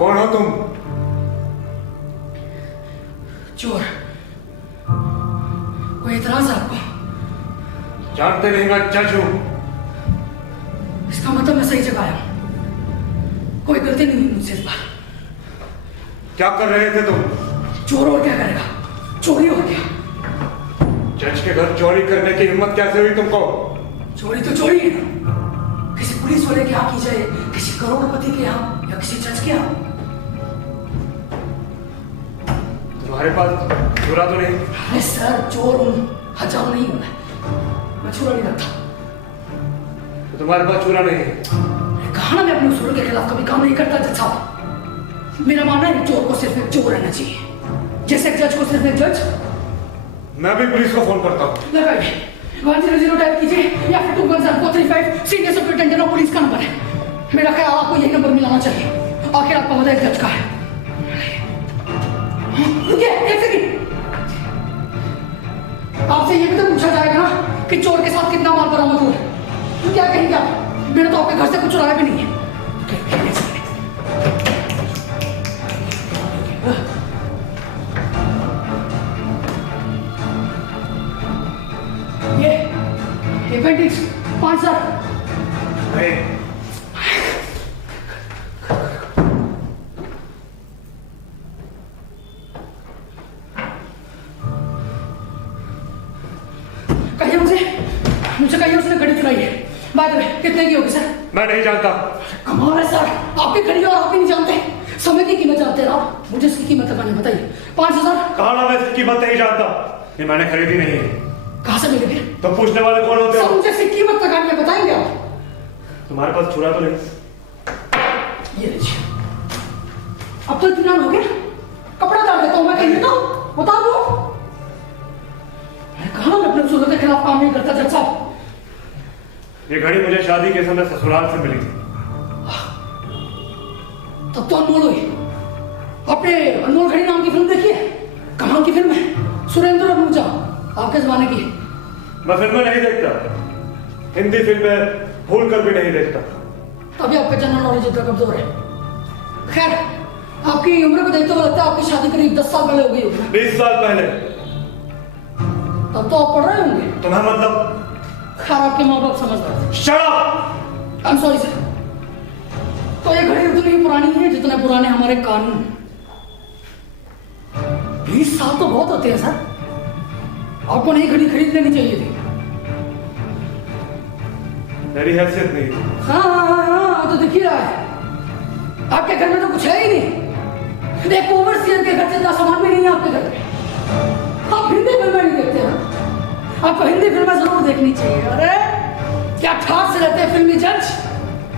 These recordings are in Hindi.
कौन हो तुम? चोर। कोई एतराज है आपको? जानते नहीं, मैं जज हूं। इसका मतलब मैं सही जगह आया हूं। कोई गलती नहीं हुई मुझसे इस बार। क्या कर रहे थे तुम? चोर और क्या करेगा? चोरी हो गया। जज के घर चोरी करने की हिम्मत कैसे हुई तुमको? चोरी तो चोरी है ना। किसी पुलिस वाले के यहाँ की जाए, किसी करोड़पति के यहाँ या किसी जज के यहाँ। तुम्हारे पास छुरा तो नहीं? अरे सर, चोर हूं, हजाम नहीं हूं मैं छुरा नहीं रखता। तो तुम्हारे पास छुरा नहीं है? कहा ना मैं अपने उसूलों के खिलाफ कभी काम नहीं करता जज साहब। मेरा मानना है चोर को सिर्फ एक चोर रहना चाहिए, जैसे एक जज को सिर्फ एक जज। मैं भी पुलिस को फोन करता हूँ। लगाइए 100 टाइप कीजिए या फिर 217435 सीनियर सुपरिटेंडेंट ऑफ पुलिस का नंबर है। मेरा ख्याल आपको यही नंबर मिलाना चाहिए। आखिर आपका पता एक जज का है। रुकिए एक सेकंड। आपसे ये भी तो पूछा जाएगा ना कि चोर के साथ कितना माल बरामद हुआ। तो क्या कहेंगे आप? मैंने तो आपके घर से कुछ चुराया भी नहीं है। ये अपेंडिक्स 5,000। कहिए मुझे कहिए उसने घड़ी चुराई है। बात में कितने की होगी सर? मैं नहीं जानता। कमाल है सर, आपकी घड़ी और आप ही नहीं जानते। समय की कीमत जानते हैं आप, मुझे इसकी कीमत लगानी बताइए। 5,000। कहा ना मैं इसकी कीमत नहीं जानता। ये मैंने खरीदी नहीं है। कहाँ से मिलेगी? तो पूछने वाले कौन होते सर हो? मुझे इसकी कीमत लगानी है, बताएंगे आप? तुम्हारे पास छुरा तो नहीं? ये लीजिए। अब तो इत्मीनान हो गया। कपड़ा डाल देता हूँ मैं, कहीं तो बता दो। मैं कहा ना मैं अपने उसूलों के खिलाफ काम नहीं करता जज साहब। ये घड़ी मुझे शादी के समय ससुराल से मिली। तब तो अनमोल हुई। आपने अनमोल घड़ी नाम की फिल्म देखी है? कहाँ की फिल्म है? सुरेंद्र और मूर्जा, आपके जमाने की। मैं फिल्में नहीं देखता, हिंदी फिल्में भूल कर भी नहीं देखता। तभी आपका जनरल नॉलेज इतना कमजोर है। खैर, आपकी उम्र को देखते हुए लगता है आपकी शादी करीब 10 साल पहले हो गई होगी। 20 साल पहले। तब तो आप पढ़ रहे होंगे। तुम्हें मतलब? खैर, आपके माँ बाप समझदार थे। Shut up! I'm sorry sir. तो ये घड़ी उतनी ही पुरानी है जितने पुराने हमारे कानून। 20 साल तो बहुत होते हैं सर। आपको नई घड़ी खरीद लेनी चाहिए थी। मेरी हैसियत नहीं। हाँ, तो दिख ही रहा है। आपके घर में तो कुछ है ही नहीं। एक ओवरसीयर के घर से इतना सामान भी नहीं है आपके घर में। आप हिंदी फिल्में नहीं देखते हैं? आपको हिंदी फिल्में जरूर देखनी चाहिए। अरे क्या ठाट से रहते हैं फिल्मी जज।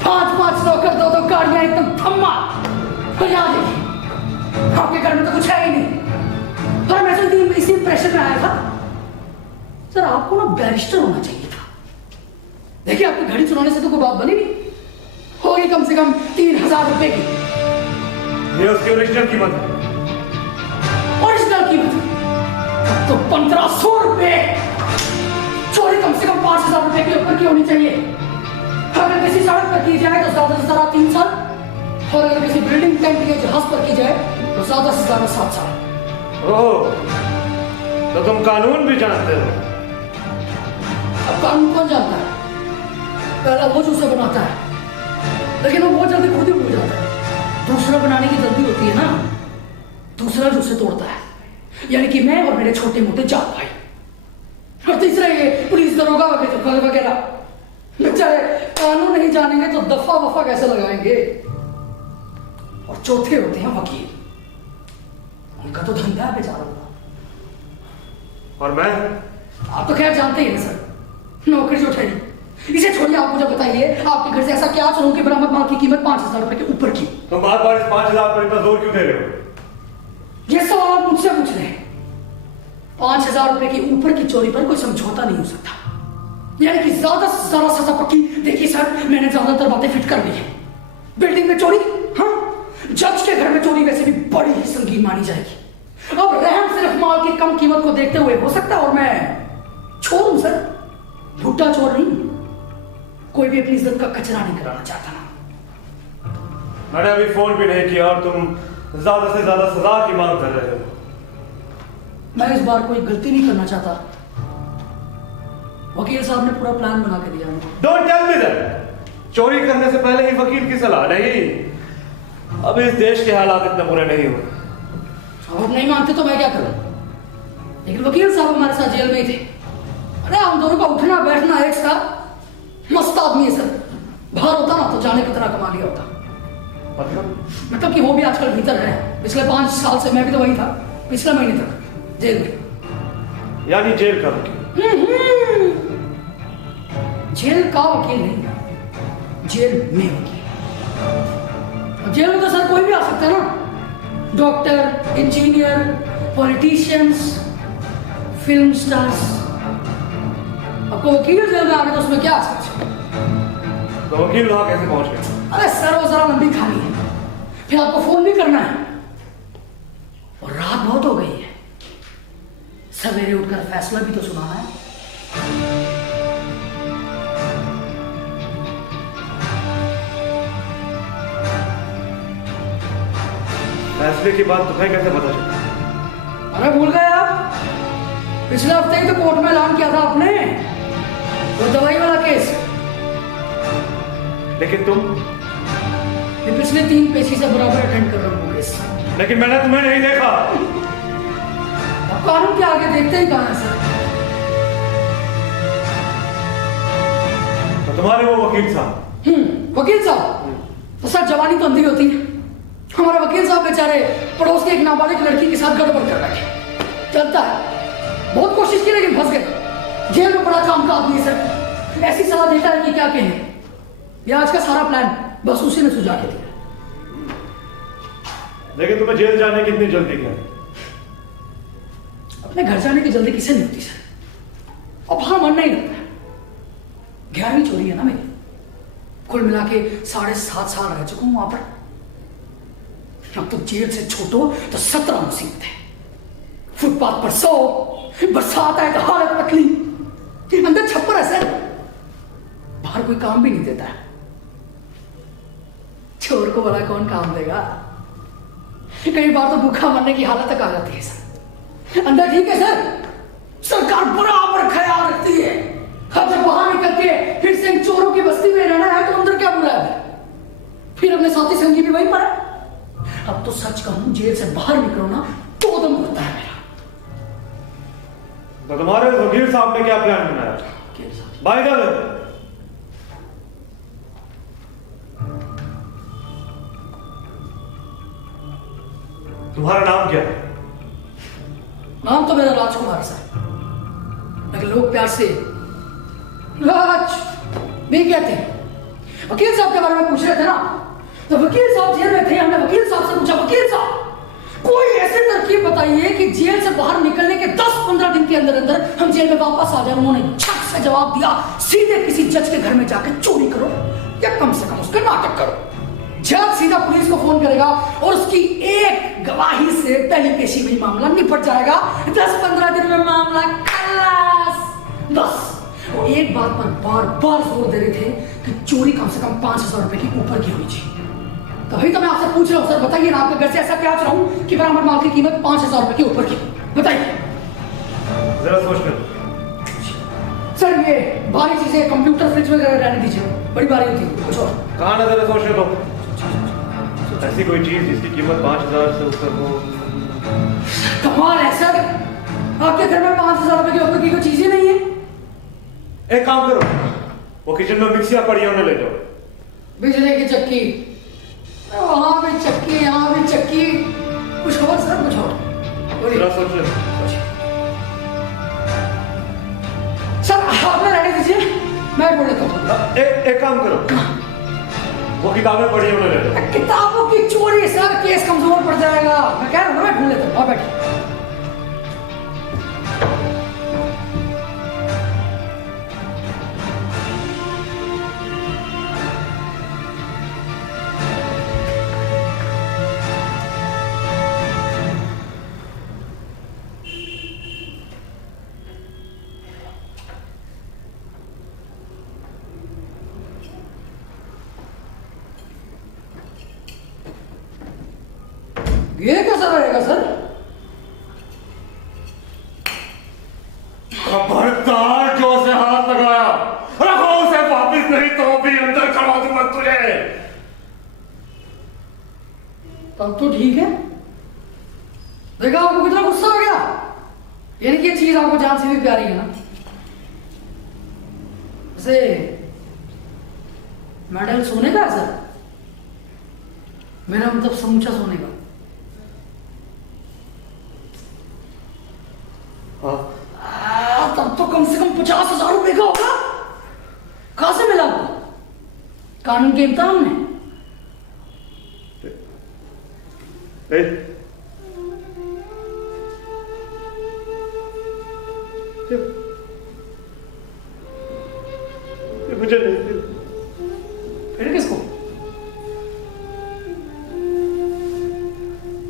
5-5 नौकर, 2-2 गाड़ियां, एकदम थम्मा। तो याद देखिए, आपके घर में तो कुछ है ही नहीं। और मैं तो इसी इंप्रेशन में आया था। सर आपको ना बैरिस्टर होना चाहिए था। देखिए आपकी घड़ी चुराने से तो कोई बात बनी नहीं। होगी कम से कम 3,000 रुपए की। ये उसकी ओरिजिनल कीमत है। ओरिजिनल कीमत तो 1,500 रुपए। चोरी कम से कम 5,000 रुपए के ऊपर की होनी चाहिए। अगर किसी सड़क पर की जाए तो ज्यादा से ज्यादा 3 साल, और अगर किसी बिल्डिंग टैंक या जहाज पर की जाए तो ज्यादा से ज्यादा 7 साल। ओह, तो तुम कानून भी जानते हो? अब कानून कौन जानता है? पहला वो जो उसे बनाता है, लेकिन वो बहुत जल्दी खुद ही भूल जाता है। दूसरा बनाने की जल्दी होती है ना, दूसरा जो उसे तोड़ता है, यानी कि मैं और मेरे छोटे मोटे जात भाई। और तीसरा ये पुलिस दरोगा वगैरह बेचारे कानून नहीं जानेंगे तो दफा वफा कैसे लगाएंगे। और चौथे होते हैं वकील, उनका तो धंधा है बेचारों का। और मैं? आप तो खैर जानते ही हैं सर, नौकरी जो ठहरी। इसे छोड़िए, आप मुझे बताइए आपके घर से ऐसा क्या चोरों के बरामद माल की कीमत 5,000 रुपए के ऊपर की? तुम बार बार इस 5,000 पर इतना जोर क्यों दे रहे हो? ये सवाल आप मुझसे पूछ रहे हैं। 5,000 रुपए के ऊपर की चोरी पर कोई समझौता नहीं हो सकता। यानी कि ज्यादा से ज्यादा सजा पक्की। देखिए सर, मैंने ज्यादातर बातें फिट कर ली है। बिल्डिंग में चोरी, हाँ, जज के घर में चोरी वैसे भी बड़ी ही संगीन मानी जाएगी। अब रहम सिर्फ माल की कम कीमत को देखते हुए हो सकता है, और मैं चोर हूं सर, भुट्टा चोर नहीं। कोई भी अपनी इज्जत का कचरा नहीं कराना चाहता ना। मैंने अभी फोन भी नहीं किया और तुम ज्यादा से ज्यादा सजा की मांग कर रहे हो। मैं इस बार कोई गलती नहीं करना चाहता। वकील साहब ने पूरा प्लान बना के दिया है। Don't tell me that. चोरी करने से पहले ही वकील की सलाह नहीं। अब इस देश के हालात इतने बुरे नहीं हुए। अब नहीं मानते तो मैं क्या करूं? लेकिन वकील साहब हमारे साथ जेल में ही थे। अरे हम दोनों का उठना बैठना एक साथ। मस्त आदमी है सर। बाहर होता ना तो जाने कितना कमा लिया होता। मतलब कि वो भी आजकल भीतर है। पिछले 5 साल से मैं भी तो वही था। पिछले महीने तक जेल में। यानी जेल का वकील? जेल का वकील नहीं, जेल में वकील। जेल में तो सर कोई भी आ सकता है ना। Doctor, engineer, politicians, film stars. आपको वकील जेल में आ गए तो उसमें क्या आ सकता है? तो वकील वहां कैसे पहुंच गए? अरे सर वो जरा लंबी कहानी है। फिर आपको फोन भी करना है और रात बहुत हो गई है। सवेरे उठकर फैसला भी तो सुनाना है। फैसले की बात तुम्हें कैसे पता चला? अरे भूल गए आप? पिछले हफ्ते ही तो कोर्ट में ऐलान किया था आपने, वो दवाई वाला केस। लेकिन तुम? मैं पिछले 3 पेशी से बराबर अटेंड कर रहा हूँ केस। लेकिन मैंने तुम्हें नहीं देखा। अब कानून के आगे देखते ही कहां है सर? तो तुम्हारे वो वकील साहब? वकील साहब तो सर जवानी तो अंधी होती है। हमारे वकील साहब बेचारे पड़ोस के एक नाबालिग लड़की के साथ गड़बड़ कर बैठे। चलता है, बहुत कोशिश की लेकिन फंस गए। जेल में बड़ा काम का आदमी है सर। ऐसी सलाह देता है कि क्या कहें। ये आज का सारा प्लान बस उसी ने सुझा के दिया। लेकिन तुम्हें जेल जाने की इतनी जल्दी क्या? अपने घर जाने की जल्दी किसे नहीं होती सर। अब हाँ मन नहीं लगता। 11वीं चोरी है ना मेरी। कुल मिला के 7.5 साल रह चुका हूं वहां पर। अब तो जेल से छोटो तो 17 मुसीबत है। फुटपाथ पर 100, बरसात आए तो हालत पतली। अंदर छप्पर है सर। बाहर कोई काम भी नहीं देता है। चोर को भला कौन काम देगा? कई बार तो भूखा मरने की हालत तक आ जाती है सर। अंदर ठीक है सर, सरकार बराबर ख्याल रखती है। अब जब बाहर निकल के फिर से चोरों की बस्ती में रहना है तो अंदर क्या बुरा है? फिर अपने साथी संगी भी वहीं पर है। अब तो सच कहूं जेल से बाहर निकलो ना तो दम होता है मेरा। तो तुम्हारे वकील साहब ने क्या प्लान बनाया? बाय द वे, तुम्हारा नाम क्या है? नाम तो मेरा राजकुमार सर, लेकिन लोग प्यार से राज भी कहते हैं। वकील साहब के बारे में पूछ रहे थे ना, तो वकील साहब जेल में थे। हमने वकील साहब से पूछा, वकील साहब कोई ऐसी तरकीब बताइए कि जेल से बाहर निकलने के 10-15 दिन के अंदर अंदर हम जेल में वापस आ जाए। उन्होंने झट से जवाब दिया, सीधे किसी जज के घर में जाकर चोरी करो या कम से कम उसका नाटक करो। जज सीधा पुलिस को फोन करेगा और उसकी एक गवाही से पहली पेशी में मामला निपट जाएगा। 10-15 दिन में मामला खलास। बस वो एक बात पर बार बार जोर दे रहे थे कि चोरी कम से कम 5,000 रुपए की ऊपर की होनी चाहिए। तभी तो मैं आपसे पूछ रहा हूँ सर, बताइए ना, आपके घर से ऐसा क्या चुराऊं कि बरामद माल की कीमत 5,000 रुपए के ऊपर की? बताइए जरा सोच लो सर। ये भारी चीजें कंप्यूटर फ्रिज में रहने दीजिए, बड़ी भारी होती है। कुछ और कहाँ ना, जरा सोचने दो। ऐसी कोई चीज जिसकी कीमत 5,000 से ऊपर हो? कमाल है सर, आपके घर में 5,000 रुपए के ऊपर की कोई चीज ही नहीं है। एक काम करो, वो किचन में मिक्सियां पड़ी है, उन्हें ले जाओ। बिजली की चक्की, वहां भी चक्की, यहाँ भी चक्की। कुछ और सर, कुछ और। जरा सोच लो सर, आपने रहने दीजिए, मैं बोल लेता हूँ। एक काम करो, वो किताबें पढ़ी है, उन्हें ले जाओ। किताबों की चोरी सर, केस कमजोर पड़ जाएगा। मैं कह रहा हूँ, मैं ढूंढ लेता हूँ। आप बैठिए। ये कैसा रहेगा सर? खबरदार जो से हाथ लगाया रखो उसे वापिस, नहीं तो भी अंदर करवा दूंगा तुझे। तब तो ठीक है। देखा आपको कितना गुस्सा हो गया, यानी कि ये चीज आपको जान से भी प्यारी है ना। वैसे मेडल सोने का है सर, मेरा मतलब समूचा सोने का। तब तो कम से कम 50,000 रुपए का होगा। कहां से मिला आपको? कानून के इम्तिहान में? मुझे नहीं, फिर किसको?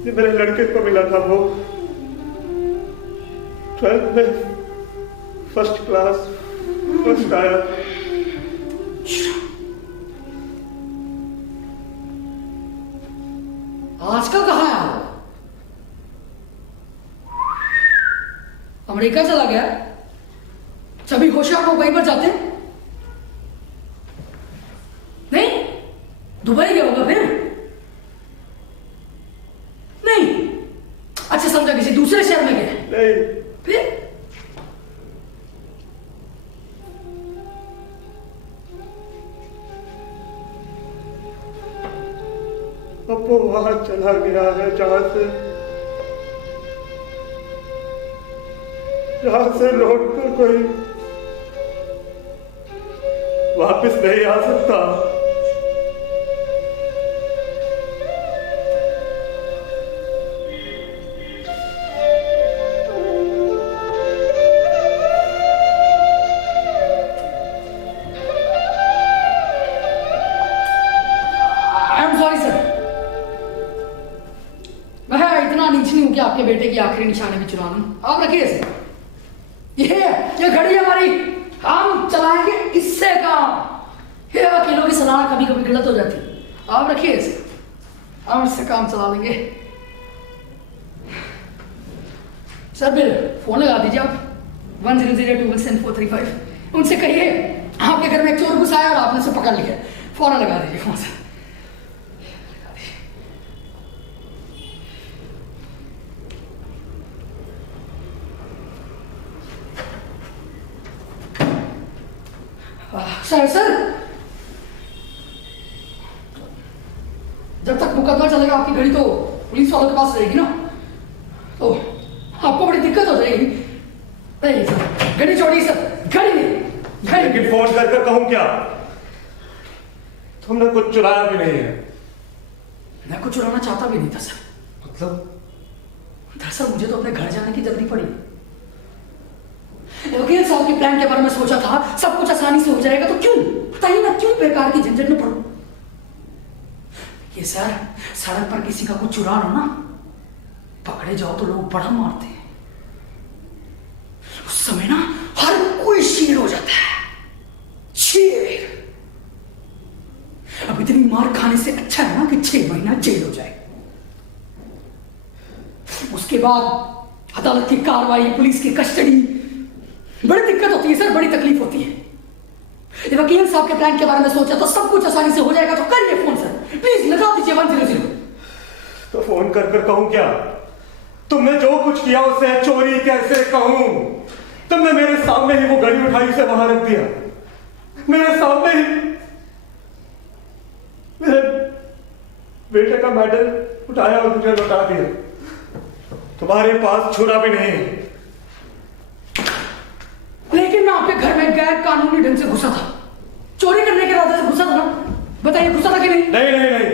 ये मेरे लड़के को मिला था, वो 12th में फर्स्ट क्लास फर्स्ट आया। आजकल कहाँ है वो? अमेरिका चला गया। सभी होशियार लोग वहीं पर जाते हैं। नहीं, दुबई गया होगा फिर। नहीं, अच्छा समझा किसी दूसरे शहर में गया। नहीं, फिर अब वो वहां चला गया है जहां से लौट कर कोई वापस नहीं आ सकता। कि आपके बेटे की आखिरी निशानी भी चुरा लूं। आप रखिए इसे। ये घड़ी हमारी, हम चलाएंगे इससे काम। ये वकीलों की सलाह कभी कभी गलत हो जाती है। आप रखिए इसे, हम इससे काम चला लेंगे। सर फिर फोन लगा दीजिए आप 10021743 उनसे कहिए आपके घर में एक चोर घुसा है और आपने उसे पकड़ लिया। फौरन लगा दीजिए फोन से। सर जब तक मुकदमा चलेगा आपकी घड़ी तो पुलिस वालों के पास रहेगी ना, तो आपको बड़ी दिक्कत हो जाएगी। नहीं सर, घड़ी छोड़िए सर, घड़ी नहीं। लेकिन फोन कर कहूं क्या? तुमने कुछ चुराया भी नहीं है। मैं कुछ चुराना चाहता भी नहीं था सर। मतलब? दरअसल मुझे तो अपने घर जाने की जल्दी पड़ी। वकील साहब के प्लान के बारे में सोचा था, सब कुछ आसानी से हो जाएगा, तो क्यों बताइए ना, क्यों बेकार की झंझट में पड़ो? ये सर, सड़क पर किसी का कुछ चुरा लो ना, पकड़े जाओ तो लोग बड़ा मारते हैं। उस समय ना हर कोई शेर हो जाता है, शेर। अब इतनी मार खाने से अच्छा है ना कि 6 महीना जेल हो जाए। उसके बाद अदालत की कार्रवाई, पुलिस की कस्टडी, बड़ी दिक्कत होती है सर, बड़ी तकलीफ होती है। वकील साहब के प्लान के बारे में सोचा तो सब कुछ आसानी से हो जाएगा, तो करिए फोन सर, प्लीज लगा दीजिए 100। तो फोन कर कहूं क्या? तुमने जो कुछ किया उसे चोरी कैसे कहूं? तुमने मेरे सामने ही वो घड़ी उठाई, उसे वहां रख दिया, मेरे सामने ही मेरे बेटे का मेडल उठाया और मुझे लौटा दिया। तुम्हारे पास छुरा भी नहीं। लेकिन मैं आपके घर में गैर कानूनी ढंग से घुसा था, चोरी करने के इरादे से घुसा था ना? बताइए घुसा था कि नहीं? नहीं,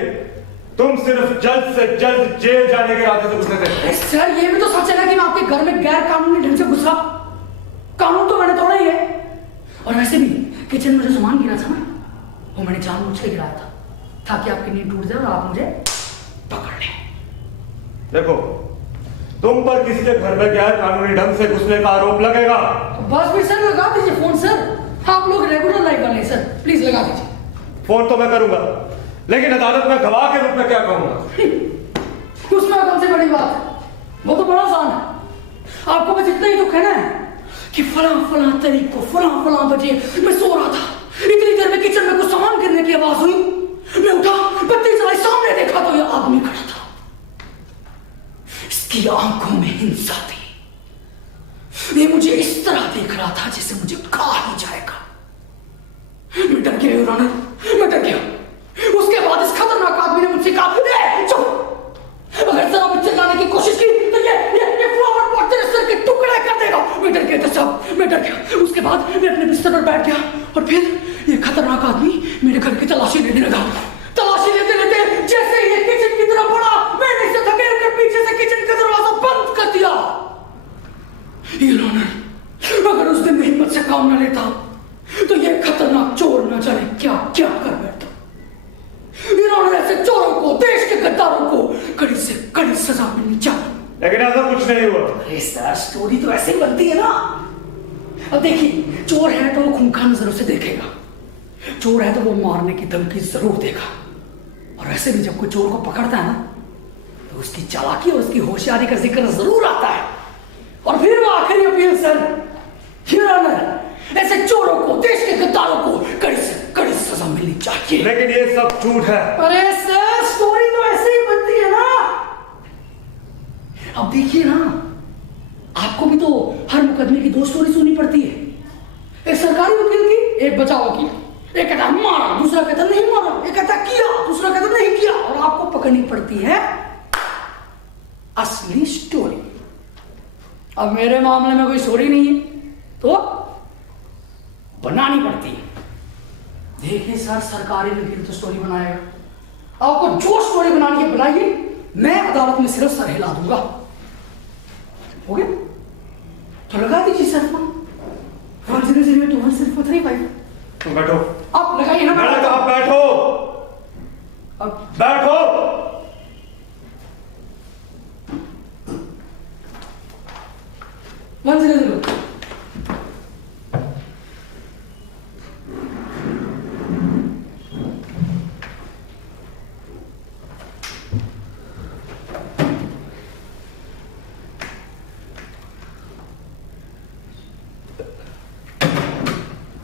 तुम सिर्फ जल्द से जल्द जेल जाने के इरादे से घुसे थे। सर ये भी तो सच है ना कि मैं आपके घर में गैर कानूनी ढंग से घुसा। कानून तो मैंने तोड़ा ही है। और वैसे भी किचन में जो सामान गिरा था ना, वो मैंने जानबूझ के गिराया था, ताकि आपकी नींद टूट जाए और आप मुझे पकड़ लें। देखो, तुम पर किसी के घर में गैर कानूनी ढंग से घुसने का आरोप लगेगा। तो बस फिर सर लगा दीजिए फोन सर, आप लोग रेगुलर लाइफ वाले सर, प्लीज लगा दीजिए फोन। तो मैं करूंगा, लेकिन अदालत में गवाह के रूप में क्या कहूंगा? उसमें कौन सी बड़ी बात है? वो तो बड़ा आसान है। आपको बस इतना ही तो कहना है कि फला फला तारीख को फला फला बजे मैं सो रहा था, इतनी देर में किचन में कुछ सामान गिरने की आवाज हुई, मैं उठा, बत्ती जलाई, सामने देखा तो यह आदमी खड़ा था। इसकी आंखों में हिंसा थी, ये मुझे इस तरह देख रहा था जैसे मुझे खा ही जाएगा। मैं डर गया यूर ऑनर, मैं डर गया। उसके बाद इस खतरनाक आदमी ने मुझसे कहा, चुप, अगर जरा भी चिल्लाने की कोशिश की तो ये फ्लावर पॉट तेरे सिर के टुकड़े कर देगा। मैं डर गया साहब, मैं डर गया। उसके बाद मैं अपने बिस्तर पर बैठ गया और फिर ये खतरनाक आदमी मेरे घर की तलाशी लेने लगा। तलाशी लेते लेते जैसे ये किचन की तरफ बढ़ा, मैंने इसे धकेल कर पीछे से किचन का दरवाजा बंद कर दिया। यूर ऑनर, अगर उस दिन मैं हिम्मत से काम न लेता तो ये खतरनाक चोर न जाने क्या क्या कर बैठता। इन्होंने ऐसे चोरों को, देश के गद्दारों को कड़ी से कड़ी सजा मिलनी चाहिए। लेकिन ऐसा कुछ नहीं हुआ। अरे सर, स्टोरी तो ऐसे ही बनती है ना। अब देखिए, चोर है तो वो खूंखार नजरों से देखेगा, चोर है तो वो मारने की धमकी जरूर देगा। और ऐसे भी जब कोई चोर को पकड़ता है ना तो उसकी चालाकी और उसकी होशियारी का जिक्र जरूर आता है। और फिर वो आखिरी अपील सर, यूर ऑनर, ऐसे चोरों को, देश के गद्दारों को कड़ी से कड़ी सजा मिलनी चाहिए। लेकिन ये सब झूठ है। अरे सर, स्टोरी तो ऐसे ही बनती है ना। अब देखिए ना, आपको भी तो हर मुकदमे की दो स्टोरी सुननी पड़ती है। एक सरकारी वकील की, एक बचाव वकील। एक कहता मारा, दूसरा कहता नहीं मारा, एक कहता किया, दूसरा कहता नहीं किया। और आपको पकड़नी पड़ती है असली स्टोरी। अब मेरे मामले में कोई स्टोरी नहीं है तो बनानी पड़ती है। देखिए सर, सरकारी वकील तो स्टोरी बनाएगा, आपको जो स्टोरी बनानी है बनाइए, मैं अदालत में सिर्फ सर हिला दूंगा। हो गया तो लगा दीजिए सर। 1000215। तुम बैठो। आप लगाइए ना। मैंने कहा बैठो। अब बैठो।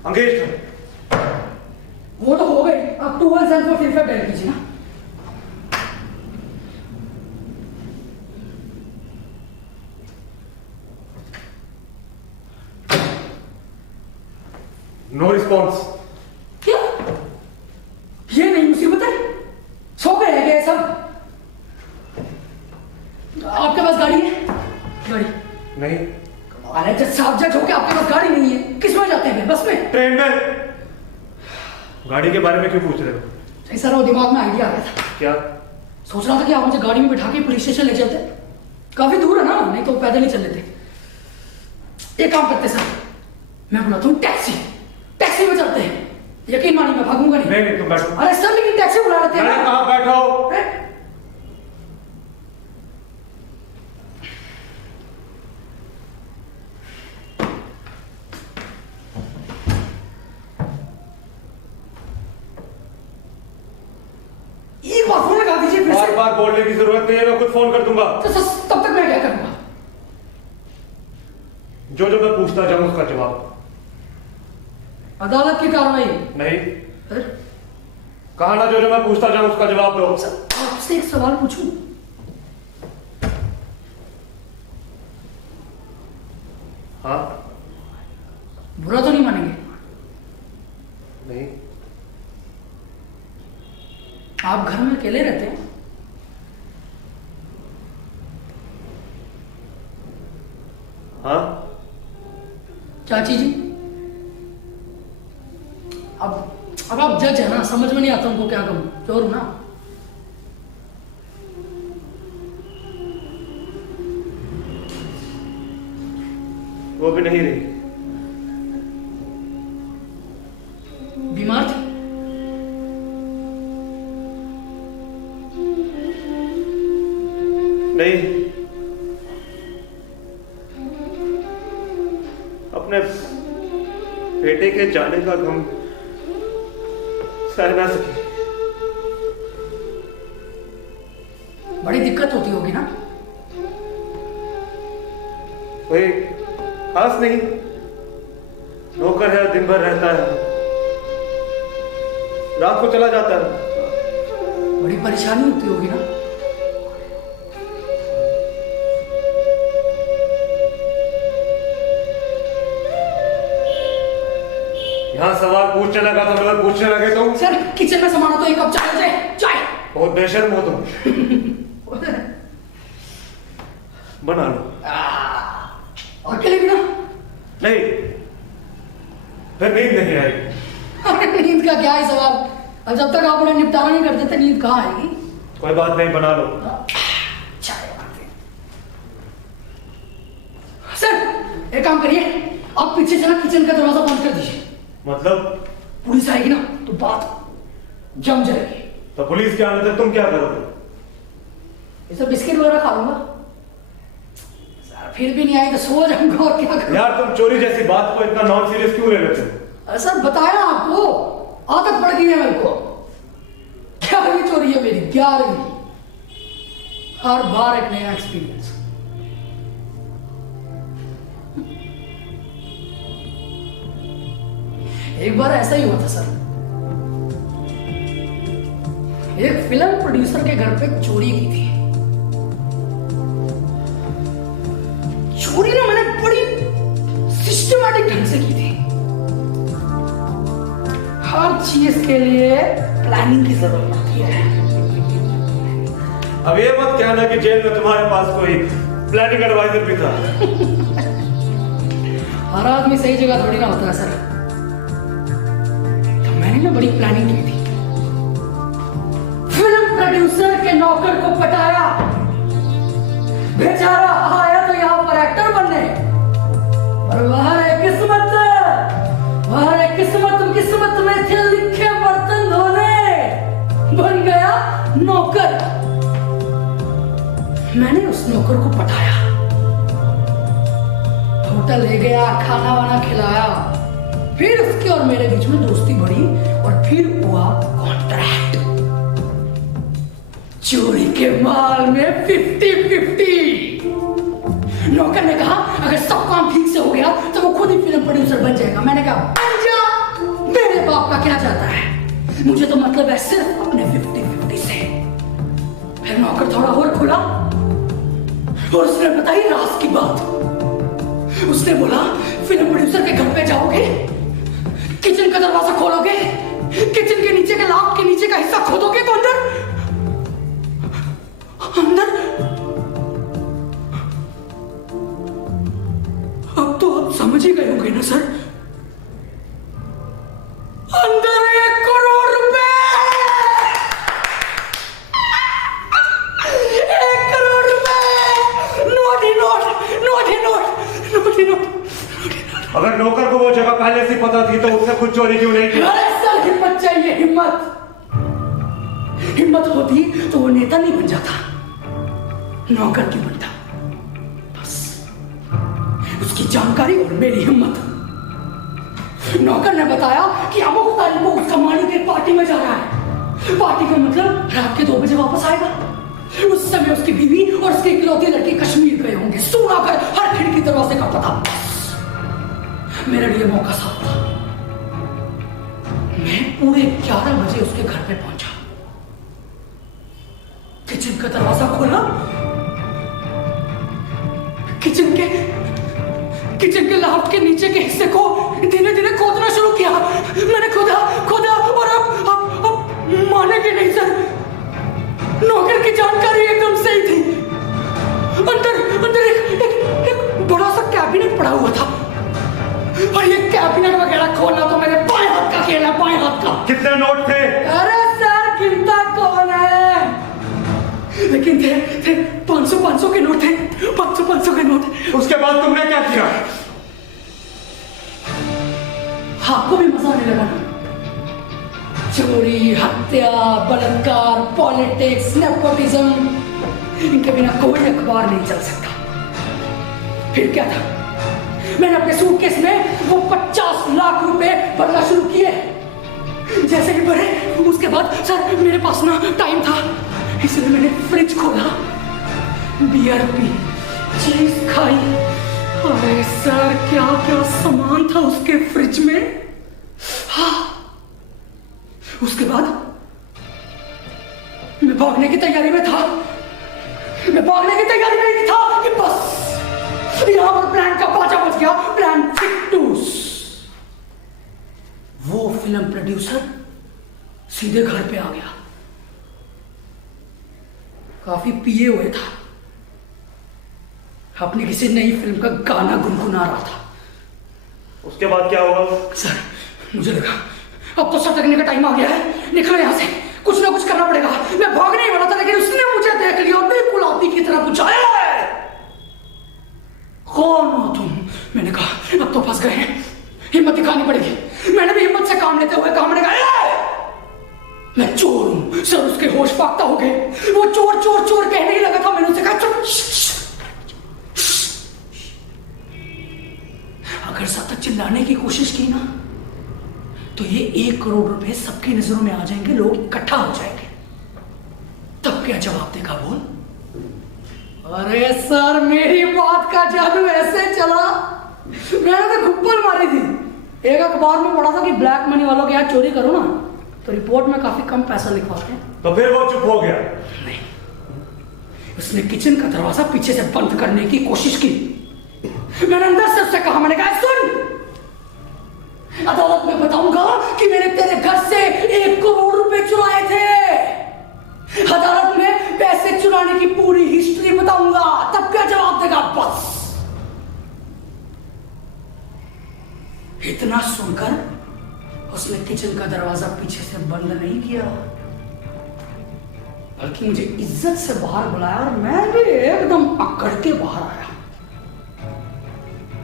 अंगेज, वो तो हो गई, अब 2175 डायल कीजिए ना। No response. क्या ये नहीं मुसीबत है? सो गए हैं क्या सब? आपके पास गाड़ी है? गाड़ी नहीं। अरे जज साहब, जज हो के आपके पास गाड़ी नहीं है, किस में जाते हैं? बस में? ट्रेन में। गाड़ी के बारे में क्यों पूछ रहे हो? नहीं सर, वो दिमाग में आइडिया आ गया था। क्या? सोच रहा था कि आप मुझे गाड़ी में बिठा के पुलिस स्टेशन ले चलते। काफी दूर है ना, नहीं तो पैदल ही चल लेते। एक काम करते सर, मैं बुलाता हूँ टैक्सी, टैक्सी में चलते हैं। यकीन मानिए मैं भागूंगा नहीं। नहीं, तुम बैठो। अरे सर, लेकिन टैक्सी बुला लेते हैं। मैंने कहा बैठो। एक बार फोन लगा दीजिए फिर से। बार बार बोलने की जरूरत नहीं है, मैं खुद फोन कर दूंगा। तो तब तक मैं क्या करूंगा? जो जो मैं पूछता जाऊं उसका जवाब। अदालत की कार्रवाई नहीं। फिर कहा ना, जो जो मैं पूछता जाऊं उसका जवाब दो। आपसे एक सवाल पूछूं? हाँ। बुरा तो नहीं मानेंगे? नहीं। आप घर में अकेले रहते हैं? हाँ। चाची जी, अब आप जज है ना, समझ में नहीं आता उनको क्या कहूं, चोर हूं ना। वो भी नहीं रही। बीमार थी? नहीं। अपने बेटे के जाने का गम सह ना सकी। बड़ी दिक्कत होती होगी ना? कोई खास नहीं, नौकर है, दिन भर रहता है, रात को चला जाता है। बड़ी परेशानी होती होगी ना? यहाँ सवाल पूछने लगा तो मतलब पूछने लगे तुम। सर किचन में सामान हो तो एक कप चाय हो जाए। चाय बहुत बेशर्म हो तुम। बना लो। और के लिए भी ना? नहीं, फिर नींद नहीं आएगी। अरे नींद का क्या है सवाल? अब जब तक आप उन्हें निपटारा नहीं कर देते नींद कहाँ आएगी? कोई बात नहीं, बना लो। चाय बनाते। सर एक काम करिए, आप पीछे से ना किचन का दरवाजा बंद कर दीजिए। मतलब? पुलिस आएगी ना तो बात जम जाएगी। तो पुलिस के आने तक तुम क्या करोगे? ये सब बिस्किट वगैरह खा लूंगा। सर फिर भी नहीं आई तो सो जाऊंगा और क्या करूं? यार तुम चोरी जैसी बात को इतना नॉन सीरियस क्यों ले लेते हो? अरे सर बताया आपको, आदत पड़ गई है मेरे को। 11वीं चोरी है मेरी, 11वीं। हर बार एक नया एक्सपीरियंस। एक बार ऐसा ही हुआ था सर, एक फिल्म प्रोड्यूसर के घर पे चोरी की थी। चोरी ना मैंने बड़ी सिस्टमैटिक ढंग से की थी। हर चीज के लिए प्लानिंग की जरूरत होती है। अब ये मत कहना कि जेल में तुम्हारे पास कोई प्लानिंग एडवाइजर भी था। हर आदमी सही जगह थोड़ी ना होता है सर। तो मैंने ना बड़ी प्लानिंग की थी। फिल्म प्रोड्यूसर के नौकर को पटाया, बेचारा आया तो यहाँ पर एक्टर बनने, पर वहां है किस्मत, वहां है किस्मत, किस्मत में थे लिखे बर्तन धोने, बन गया नौकर। मैंने उस नौकर को पटाया, होटल ले गया, खाना वाना खिलाया, फिर उसके और मेरे बीच में दोस्ती बढ़ी और फिर हुआ कॉन्ट्रैक्ट। चोरी के माल में 50-50। नौकर ने कहा अगर सब काम ठीक से हो गया तो वो खुद ही फिल्म प्रोड्यूसर बन जाएगा। मैंने कहा बन जा, मेरे बाप का क्या जाता है, मुझे तो मतलब है सिर्फ अपने 50-50 से। फिर नौकर थोड़ा और खुला और उसने बताई राज की बात। उसने बोला फिल्म प्रोड्यूसर के घर पे जाओगे, किचन का दरवाजा खोलोगे, किचन के नीचे के लाख के नीचे का हिस्सा खोदोगे तो अंदर अब तो आप समझ ही गए होंगे ना सर, अंदर 1 करोड़ रुपए। 1 करोड़ रुपए, नोट ही नोट, नोट ही नोट, नोट ही नोट। अगर नौकर को वो जगह पहले से पता थी तो उसने खुद चोरी क्यों नहीं की? अरे सर हिम्मत चाहिए, हिम्मत। हिम्मत होती तो वो नेता नहीं बन जाता, नौकर की बनता। बस उसकी जानकारी और मेरी हिम्मत। नौकर ने बताया कि अमुक तारीख को उसका मालिक एक पार्टी में जा रहा है। पार्टी का मतलब रात के 2 बजे वापस आएगा। उस समय उसकी बीवी और उसकी इकलौती लड़की कश्मीर गए होंगे। सुना कर हर खिड़की दरवाजे का पता। मेरे लिए मौका साफ था। मैं पूरे 11 बजे उसके घर पे पहुंचा, किचन का दरवाजा खोला, किचन के लाफ्ट के नीचे के हिस्से को धीरे धीरे खोदना शुरू किया। मैंने खोदा और अब मानेंगे नहीं सर, नौकर की जानकारी एकदम सही थी। अंदर एक बड़ा सा कैबिनेट पड़ा हुआ था और ये कैबिनेट वगैरह खोलना तो मेरे बाएं हाथ का खेल है, बाएं हाथ का। कितने नोट थे? अरे सर गिनता कौन है, लेकिन थे 500 के नोट थे, 500 के नोट। उसके बाद तुमने क्या किया? आपको भी मजा आने लगा? चोरी, हत्या, बलात्कार, पॉलिटिक्स, नेपोटिज्म, इनके बिना कोई अखबार नहीं चल सकता। फिर क्या था, मैंने अपने सूटकेस में वो 50 लाख रुपए भरना शुरू किए। जैसे ही भरे उसके बाद सर मेरे पास ना टाइम था, इसलिए मैंने फ्रिज खोला, बियर पी, चीज खाई। अरे सर क्या क्या सामान था उसके फ्रिज में। हाँ, उसके बाद मैं भागने की तैयारी में था। मैं भागने की तैयारी में ही था कि बस यहां पर प्लान का बाजा बज गया। प्लान फिक्टूस। वो फिल्म प्रोड्यूसर सीधे घर पे आ गया, काफी पिए हुए था, अपनी किसी नई फिल्म का गाना गुनगुना रहा था। उसके बाद क्या हुआ? सर मुझे लगा अब तो सटकने का टाइम आ गया है, निकलो यहां से, कुछ ना कुछ करना पड़ेगा। मैं भागने ही वाला था लेकिन उसने मुझे देख लिया और बिल्कुल आपी की तरह पूछा, कौन हो तुम? मैंने कहा अब तो फंस गए हैं, हिम्मत दिखानी पड़ेगी। मैंने भी हिम्मत से काम लेते हुए काम लगा, मैं चोर हूं। सर उसके होश फाख्ता हो गए। वो चोर चोर चोर कहने ही लगा था। मैंने उसे कहा अगर ज्यादा चिल्लाने की कोशिश की ना तो ये 1 करोड़ रुपए सबकी नजरों में आ जाएंगे, लोग इकट्ठा हो जाएंगे। तब क्या जवाब देगा बोल? अरे सर मेरी बात का जादू ऐसे चला, मैंने तो घुप्पल मारी थी। एक अखबार में पढ़ा था कि ब्लैक मनी वालों के यहाँ चोरी करो ना तो रिपोर्ट में काफी कम पैसा लिखवाते हैं। तो फिर वो चुप हो गया? नहीं, उसने किचन का दरवाजा पीछे से बंद करने की कोशिश की। मैंने अंदर से उससे कहा, मैंने कहा सुन, अदालत में बताऊंगा कि मैंने तेरे घर से 1 करोड़ रुपए चुराए थे। अदालत में पैसे चुराने की पूरी हिस्ट्री बताऊंगा, तब क्या जवाब देगा? बस इतना सुनकर उसने किचन का दरवाजा पीछे से बंद नहीं किया, बल्कि मुझे इज्जत से बाहर बुलाया और मैं भी एकदम अकड़ के बाहर आया।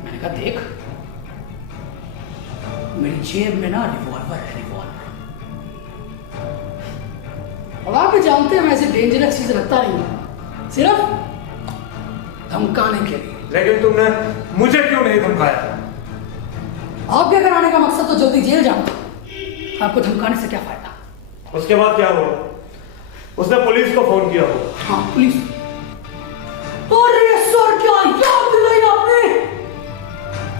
मैंने कहा देख, मेरी जेब में ना रिवॉल्वर है, रिवॉल्वर। अब आप भी जानते हैं मैं ऐसी डेंजरस चीज रखता नहीं हूं, सिर्फ धमकाने के लिए। लेकिन तुमने मुझे क्यों नहीं धमकाया? आपके घर आने का मकसद तो जल्दी जेल जाना था, आपको धमकाने से क्या फायदा? उसके बाद क्या हुआ? उसने पुलिस को फोन किया हो? हाँ पुलिस। अरे सर क्या याद दिलाई आपने?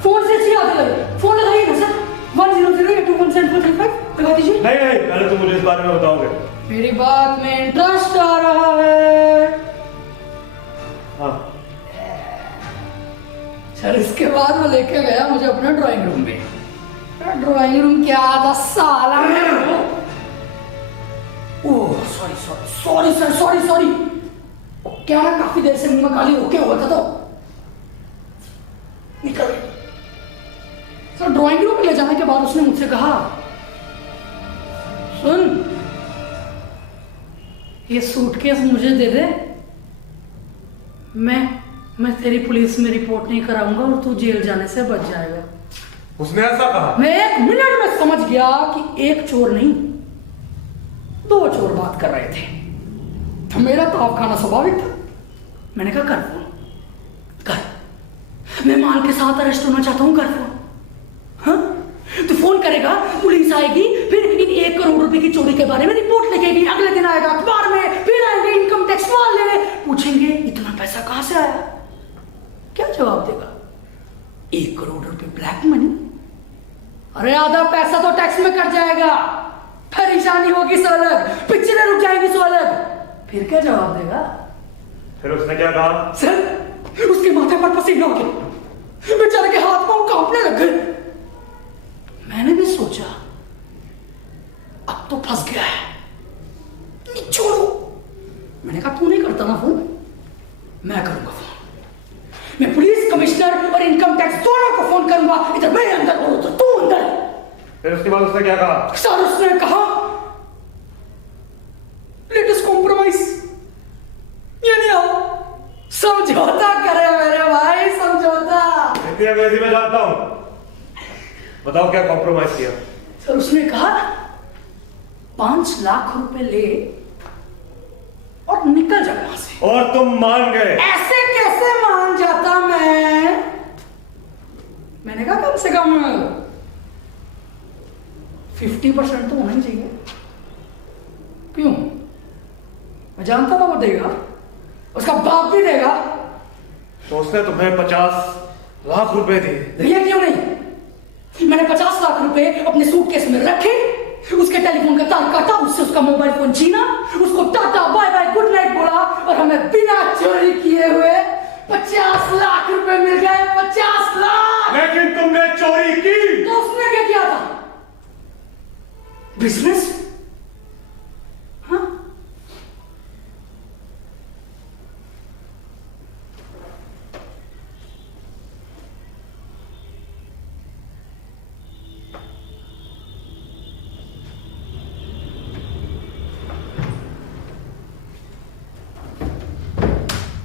फोन से अच्छी याद दिलाई। फोन लगाइए ना सर, 100821745 लगा दीजिए। नहीं नहीं, पहले तुम मुझे इस बारे में बताओगे। मेरी बात में इंटरेस्ट आ रहा है। हाँ सर इसके बाद वो लेके गया मुझे अपने ड्राइंग रूम में। ड्राइंग रूम क्या था साला में? Oh sorry sorry sorry sir, sorry sorry. क्या ना काफी देर से मुंह में काली होके हुआ था तो निकल गया। सर ड्राइंग रूम में ले जाने के बाद उसने मुझसे कहा, सुन ये सूटकेस मुझे दे दे, मैं तेरी पुलिस में रिपोर्ट नहीं कराऊंगा और तू जेल जाने से बच जाएगा। उसने ऐसा कहा? मैं 1 मिनट में समझ गया कि एक चोर नहीं 2 चोर बात कर रहे थे। तो मेरा ताव खाना स्वाभाविक था। मैंने कहा कर फोन कर, मैं माल के साथ अरेस्ट होना चाहता हूं, कर फोन। हाँ तो फोन करेगा, पुलिस आएगी, फिर इन 1 करोड़ रुपए की चोरी के बारे में रिपोर्ट लिखेगी, अगले दिन आएगा अखबार में, फिर आएंगे इनकम टैक्स वाले लेने, पूछेंगे इतना पैसा कहां से आया? क्या जवाब देगा? 1 करोड़ रुपए ब्लैक मनी। अरे आधा पैसा तो टैक्स में कट जाएगा, परेशानी होगी सो अलग, पिक्चरें रुक जाएंगी सो अलग। फिर क्या जवाब देगा? फिर उसने क्या कहा? सर उसके माथे पर पसीना हो गया, बेचारे के हाथ पांव कांपने लग गए। मैंने भी सोचा अब तो फंस गया है, छोड़ो। मैंने कहा तू नहीं करता ना फोन, मैं करूंगा फोन। मैं पुलिस कमिश्नर और इनकम टैक्स दोनों को फोन करूंगा, इधर मैं अंदर और उधर तू अंदर। फिर उसके बाद उसने क्या कहा? सर उसने कहा लेट अस कॉम्प्रोमाइज, यानी आओ समझौता करे मेरे भाई, समझौता। इतनी अंग्रेजी में जानता हूं, बताओ क्या कॉम्प्रोमाइज किया? सर उसने कहा 5 लाख रुपए ले और निकल जा वहां से। और तुम मान गए? ऐसे कैसे मान जाता मैं? मैंने कहा कम से कम 50% तो होना ही चाहिए। क्यों? मैं जानता था वो देगा, उसका बाप भी देगा। तो उसने तुम्हें 50 लाख रुपए दिए। दिए क्यों नहीं? मैंने 50 लाख रुपए अपने सूटकेस में रखे, उसके टेलीफोन का तार काटा, उससे उसका मोबाइल फोन छीना, उसको tata bye bye good night बोला और हमें बिना चोरी किए हुए 50 लाख रुपए मिल गए। 50 लाख। लेकिन तुमने चोरी की। तो उसने क्या किया था? बिजनेस। हाँ,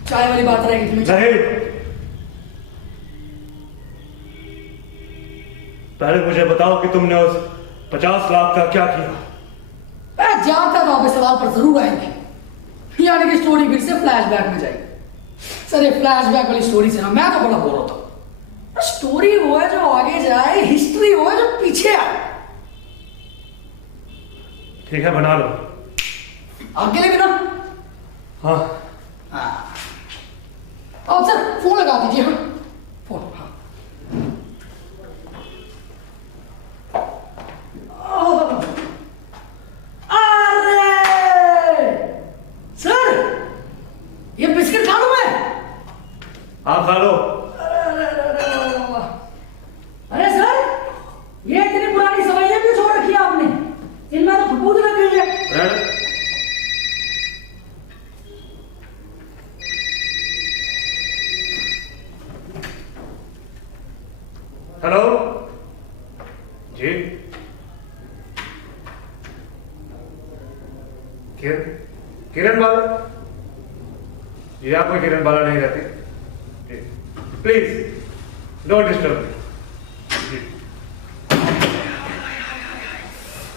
चाय वाली बात रहेगी तुम्हें? नहीं, पहले मुझे बताओ कि तुमने उस 50 लाख का क्या किया। मैं जानता था आप इस सवाल पर जरूर आएंगे, यानी कि स्टोरी फिर से फ्लैशबैक में जाएगी। सर ये फ्लैशबैक वाली स्टोरी से ना मैं तो बड़ा बोर होता हूं। स्टोरी वो है जो आगे जाए, हिस्ट्री वो है जो पीछे आए। ठीक है, बना लो। आपके लिए भी ना? हाँ। अब सर फोन लगा दीजिए। हाँ फोन। हाँ अरे सर ये बिस्किट खा लूं मैं? आप खा लो। अरे सर ये इतनी पुरानी सवाइयां क्यों छोड़ रखी है आपने? इनमें तो फफूंद लग गई है। हेलो जी, किरण बाला जी? आप कोई किरण बाला नहीं रहती। Please don't disturb.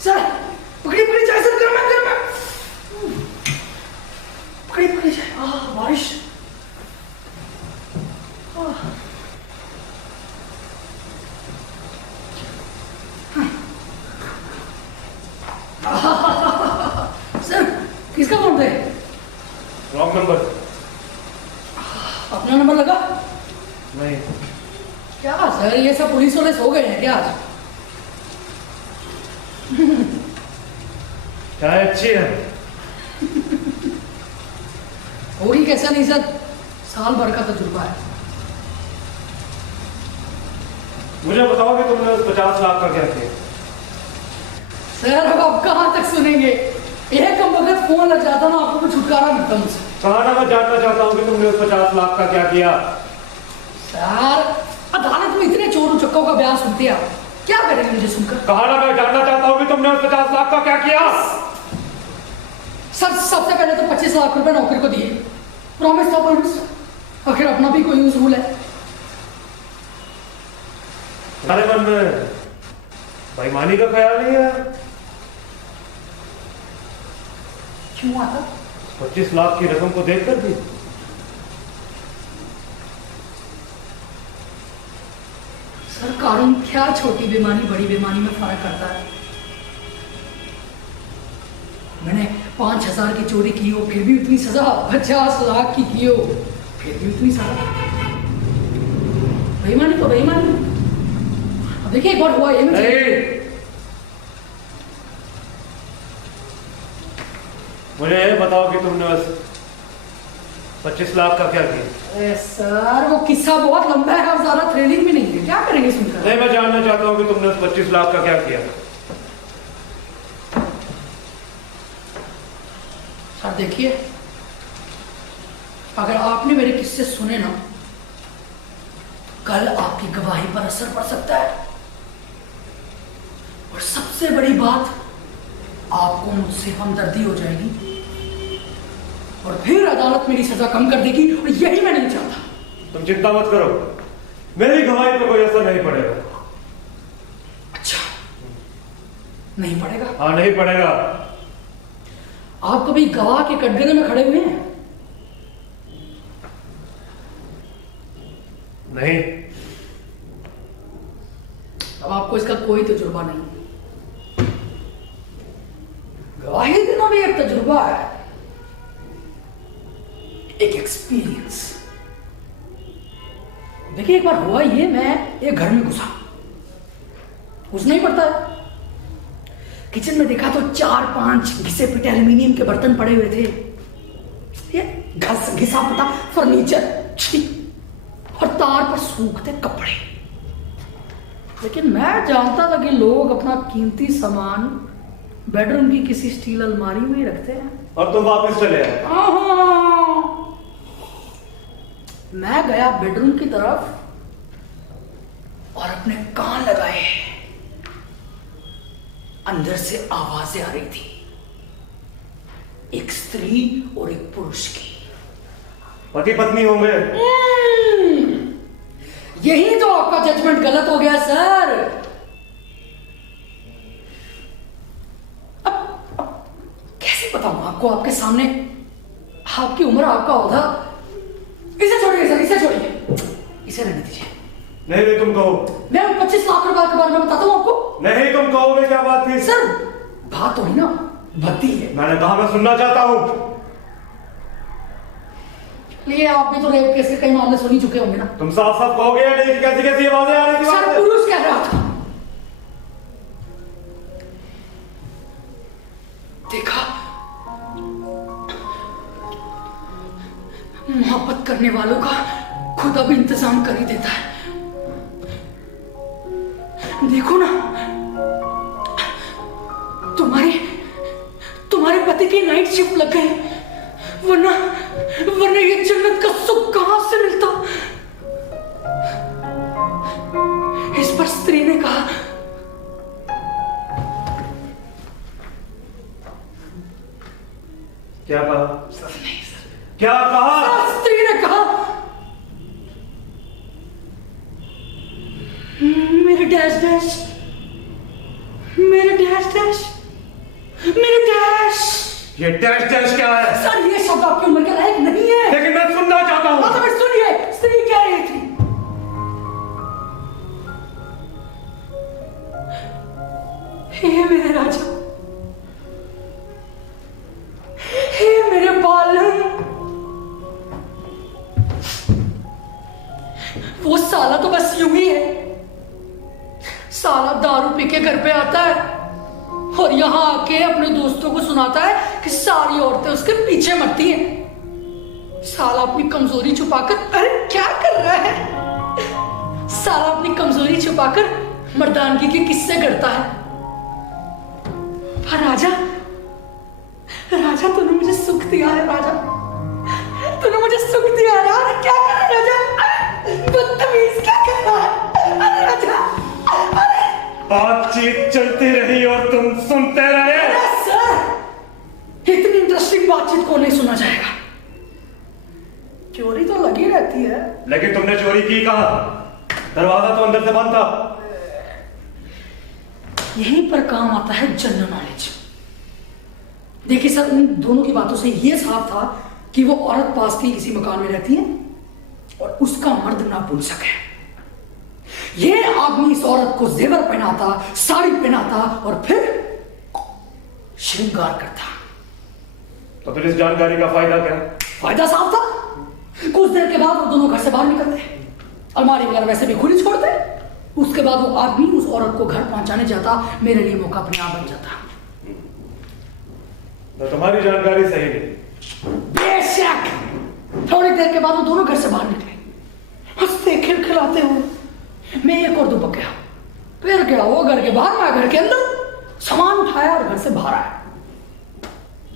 सर पकड़ी पकड़ी जाए सर, गर्मा पकड़ी पकड़ी जाए। बारिश। सर किसका फोन थे? Wrong number. अपना नंबर लगा? नहीं। क्या सर ये सब पुलिस वाले सो गए हैं क्या आज? चाय अच्छी है। होगी कैसा नहीं सर, साल भर का तजुर्बा है। मुझे बताओ कि तुमने उस 50 लाख का क्या किया। सर अब आप कहाँ तक सुनेंगे? एक कम वक्त फोन लग जाता ना आपको तो छुटकारा मिलता मुझसे। कहाना मैं जानना चाहता हूँ कि तुमने उस 50 लाख का क्या किया। सर अदालत में इतने चोर उचक्कों का बयान सुनते हैं आप, क्या करेंगे मुझे सुनकर? कहाना मैं जानना चाहता हूँ कि तुमने उस 50 लाख का क्या किया। सर सबसे पहले तो 25 लाख रुपए नौकरी को दिए, प्रॉमिस था प्रॉमिस। आखिर अपना भी कोई उसूल है। तुम्हारे मन में बेईमानी का ख्याल नहीं है? क्यों आता? 25 लाख की रकम को देखकर भी। सर कानून क्या छोटी बेईमानी बड़ी बेईमानी में फर्क करता है? मैंने 5,000 की चोरी की हो फिर भी उतनी सजा, 50 लाख की हो फिर भी उतनी सजा। बेईमानी तो बेईमानी। अब देखिए एक बार हुआ ये नहीं, मुझे ये बताओ कि तुमने उस 25 लाख का क्या किया। अरे सर वो किस्सा बहुत लंबा है और ज्यादा थ्रिलिंग भी नहीं है, क्या करेंगे सुनकर? नहीं, मैं जानना चाहता हूँ कि तुमने उस 25 लाख का क्या किया। सर देखिए अगर आपने मेरे किस्से सुने ना, कल आपकी गवाही पर असर पड़ सकता है। और सबसे बड़ी बात, आपको मुझसे हमदर्दी हो जाएगी और फिर अदालत मेरी सजा कम कर देगी और यही मैं नहीं चाहता। तुम चिंता मत करो, मेरी गवाही पर कोई असर नहीं पड़ेगा। अच्छा नहीं पड़ेगा? हाँ नहीं पड़ेगा। आप कभी गवाह के कटघरे में खड़े हुए हैं? नहीं। अब आपको इसका कोई तजुर्बा नहीं। गवाही देना भी एक तजुर्बा है। एक एक्सपीरियंस। देखिए एक बार हुआ ये, मैं एक घर में घुसा, कुछ नहीं पड़ता है। किचन में देखा तो 4-5 घिसे पिटे एल्यूमिनियम के बर्तन पड़े हुए थे, ये घिसा पिटा फर्नीचर, और तार पर सूखते कपड़े। लेकिन मैं जानता था कि लोग अपना कीमती सामान बेडरूम की किसी स्टील अलमारी में ही रखते हैं। और तुम वापस चले आए। मैं गया बेडरूम की तरफ और अपने कान लगाए, अंदर से आवाजें आ रही थी, एक स्त्री और एक पुरुष की। पति पत्नी होंगे। यही तो आपका जजमेंट गलत हो गया सर। अब कैसे बताऊं आपको, आपके सामने, आपकी उम्र, आपका ओहदा। इसे छोड़िए सर, इसे छोड़िए, इसे रहने दीजिए। नहीं तुम कहो। मैं 25 लाख रुपए के बारे में बताता हूं आपको। नहीं तुम कहोगे, क्या बात थी? सर बात तो ही ना भक्ति है। मैंने कहा मैं सुनना चाहता हूं। ये आप भी तो रेप केस के कई मामले सुन ही चुके होंगे ना। तुम साफ साफ कहोगे या नहीं कि कैसी कैसी आवाजें आ रही थी? सर पुरुष कह रहा था, देखा मोहब्बत करने वालों का खुदा भी इंतजाम कर ही देता है। देखो ना, तुम्हारे पति की नाइट शिफ्ट लग गई, वरना ये जन्नत का सुख कहां से मिलता। इस पर स्त्री ने कहा, क्या कहा? नहीं सर, क्या कहा? स्त्री ने कहा, मेरे डैश डैश, मेरे डैश डैश, मेरे डैश। ये डैश डैश क्या है? सर ये शब्द आपकी उम्र के लायक नहीं है। लेकिन मैं सुनना चाहता हूं। तो फिर सुनिए, स्त्री कह रही थी, हे मेरे राजा, हे मेरे पालन, वो साला तो बस यूं ही है। साला दारू पी के घर पे आता है और यहां आके अपने दोस्तों को सुनाता है कि सारी औरतें उसके पीछे मरती हैं। साला अपनी कमजोरी छुपाकर, अरे क्या कर रहा है, साला अपनी कमजोरी छुपाकर मर्दानगी के किस्से करता है। पर राजा, राजा तूने मुझे सुख दिया है, राजा तूने मुझे सुख दिया है। अरे क्या कर रहा है राजा, बदतमीज क्या कर रहा है? अरे राजा, अरे बातचीत चलती रही और तुम सुनते रहे। सर इतनी इंटरेस्टिंग बातचीत को नहीं सुना जाएगा, चोरी तो लगी रहती है। लेकिन तुमने चोरी की कहां? दरवाजा तो अंदर से बंद था। यहीं पर काम आता है जनरल नॉलेज। देखिए सर, उन दोनों की बातों से यह साफ था कि वो औरत पास के किसी मकान में रहती है और उसका मर्द ना भूल सके। ये आदमी इस औरत को जेवर पहनाता, साड़ी पहनाता और फिर श्रृंगार करता। तो फिर इस जानकारी का फायदा क्या? फायदा साफ था, कुछ देर के बाद वो दोनों घर से बाहर निकलते, अलमारी वगैरह वैसे भी खुली छोड़ते। उसके बाद वो आदमी उस औरत को घर पहुंचाने जाता, मेरे लिए मौका अपने आप बन जाता। तो तुम्हारी जानकारी सही नहीं। बेशक। थोड़ी देर के बाद वो दोनों घर से बाहर निकले, हंसते खिलखिलाते हुए। मैं एक और दुबक गया, फिर गया वो घर के बाहर, मैं घर के अंदर सामान उठाया और घर से बाहर आया।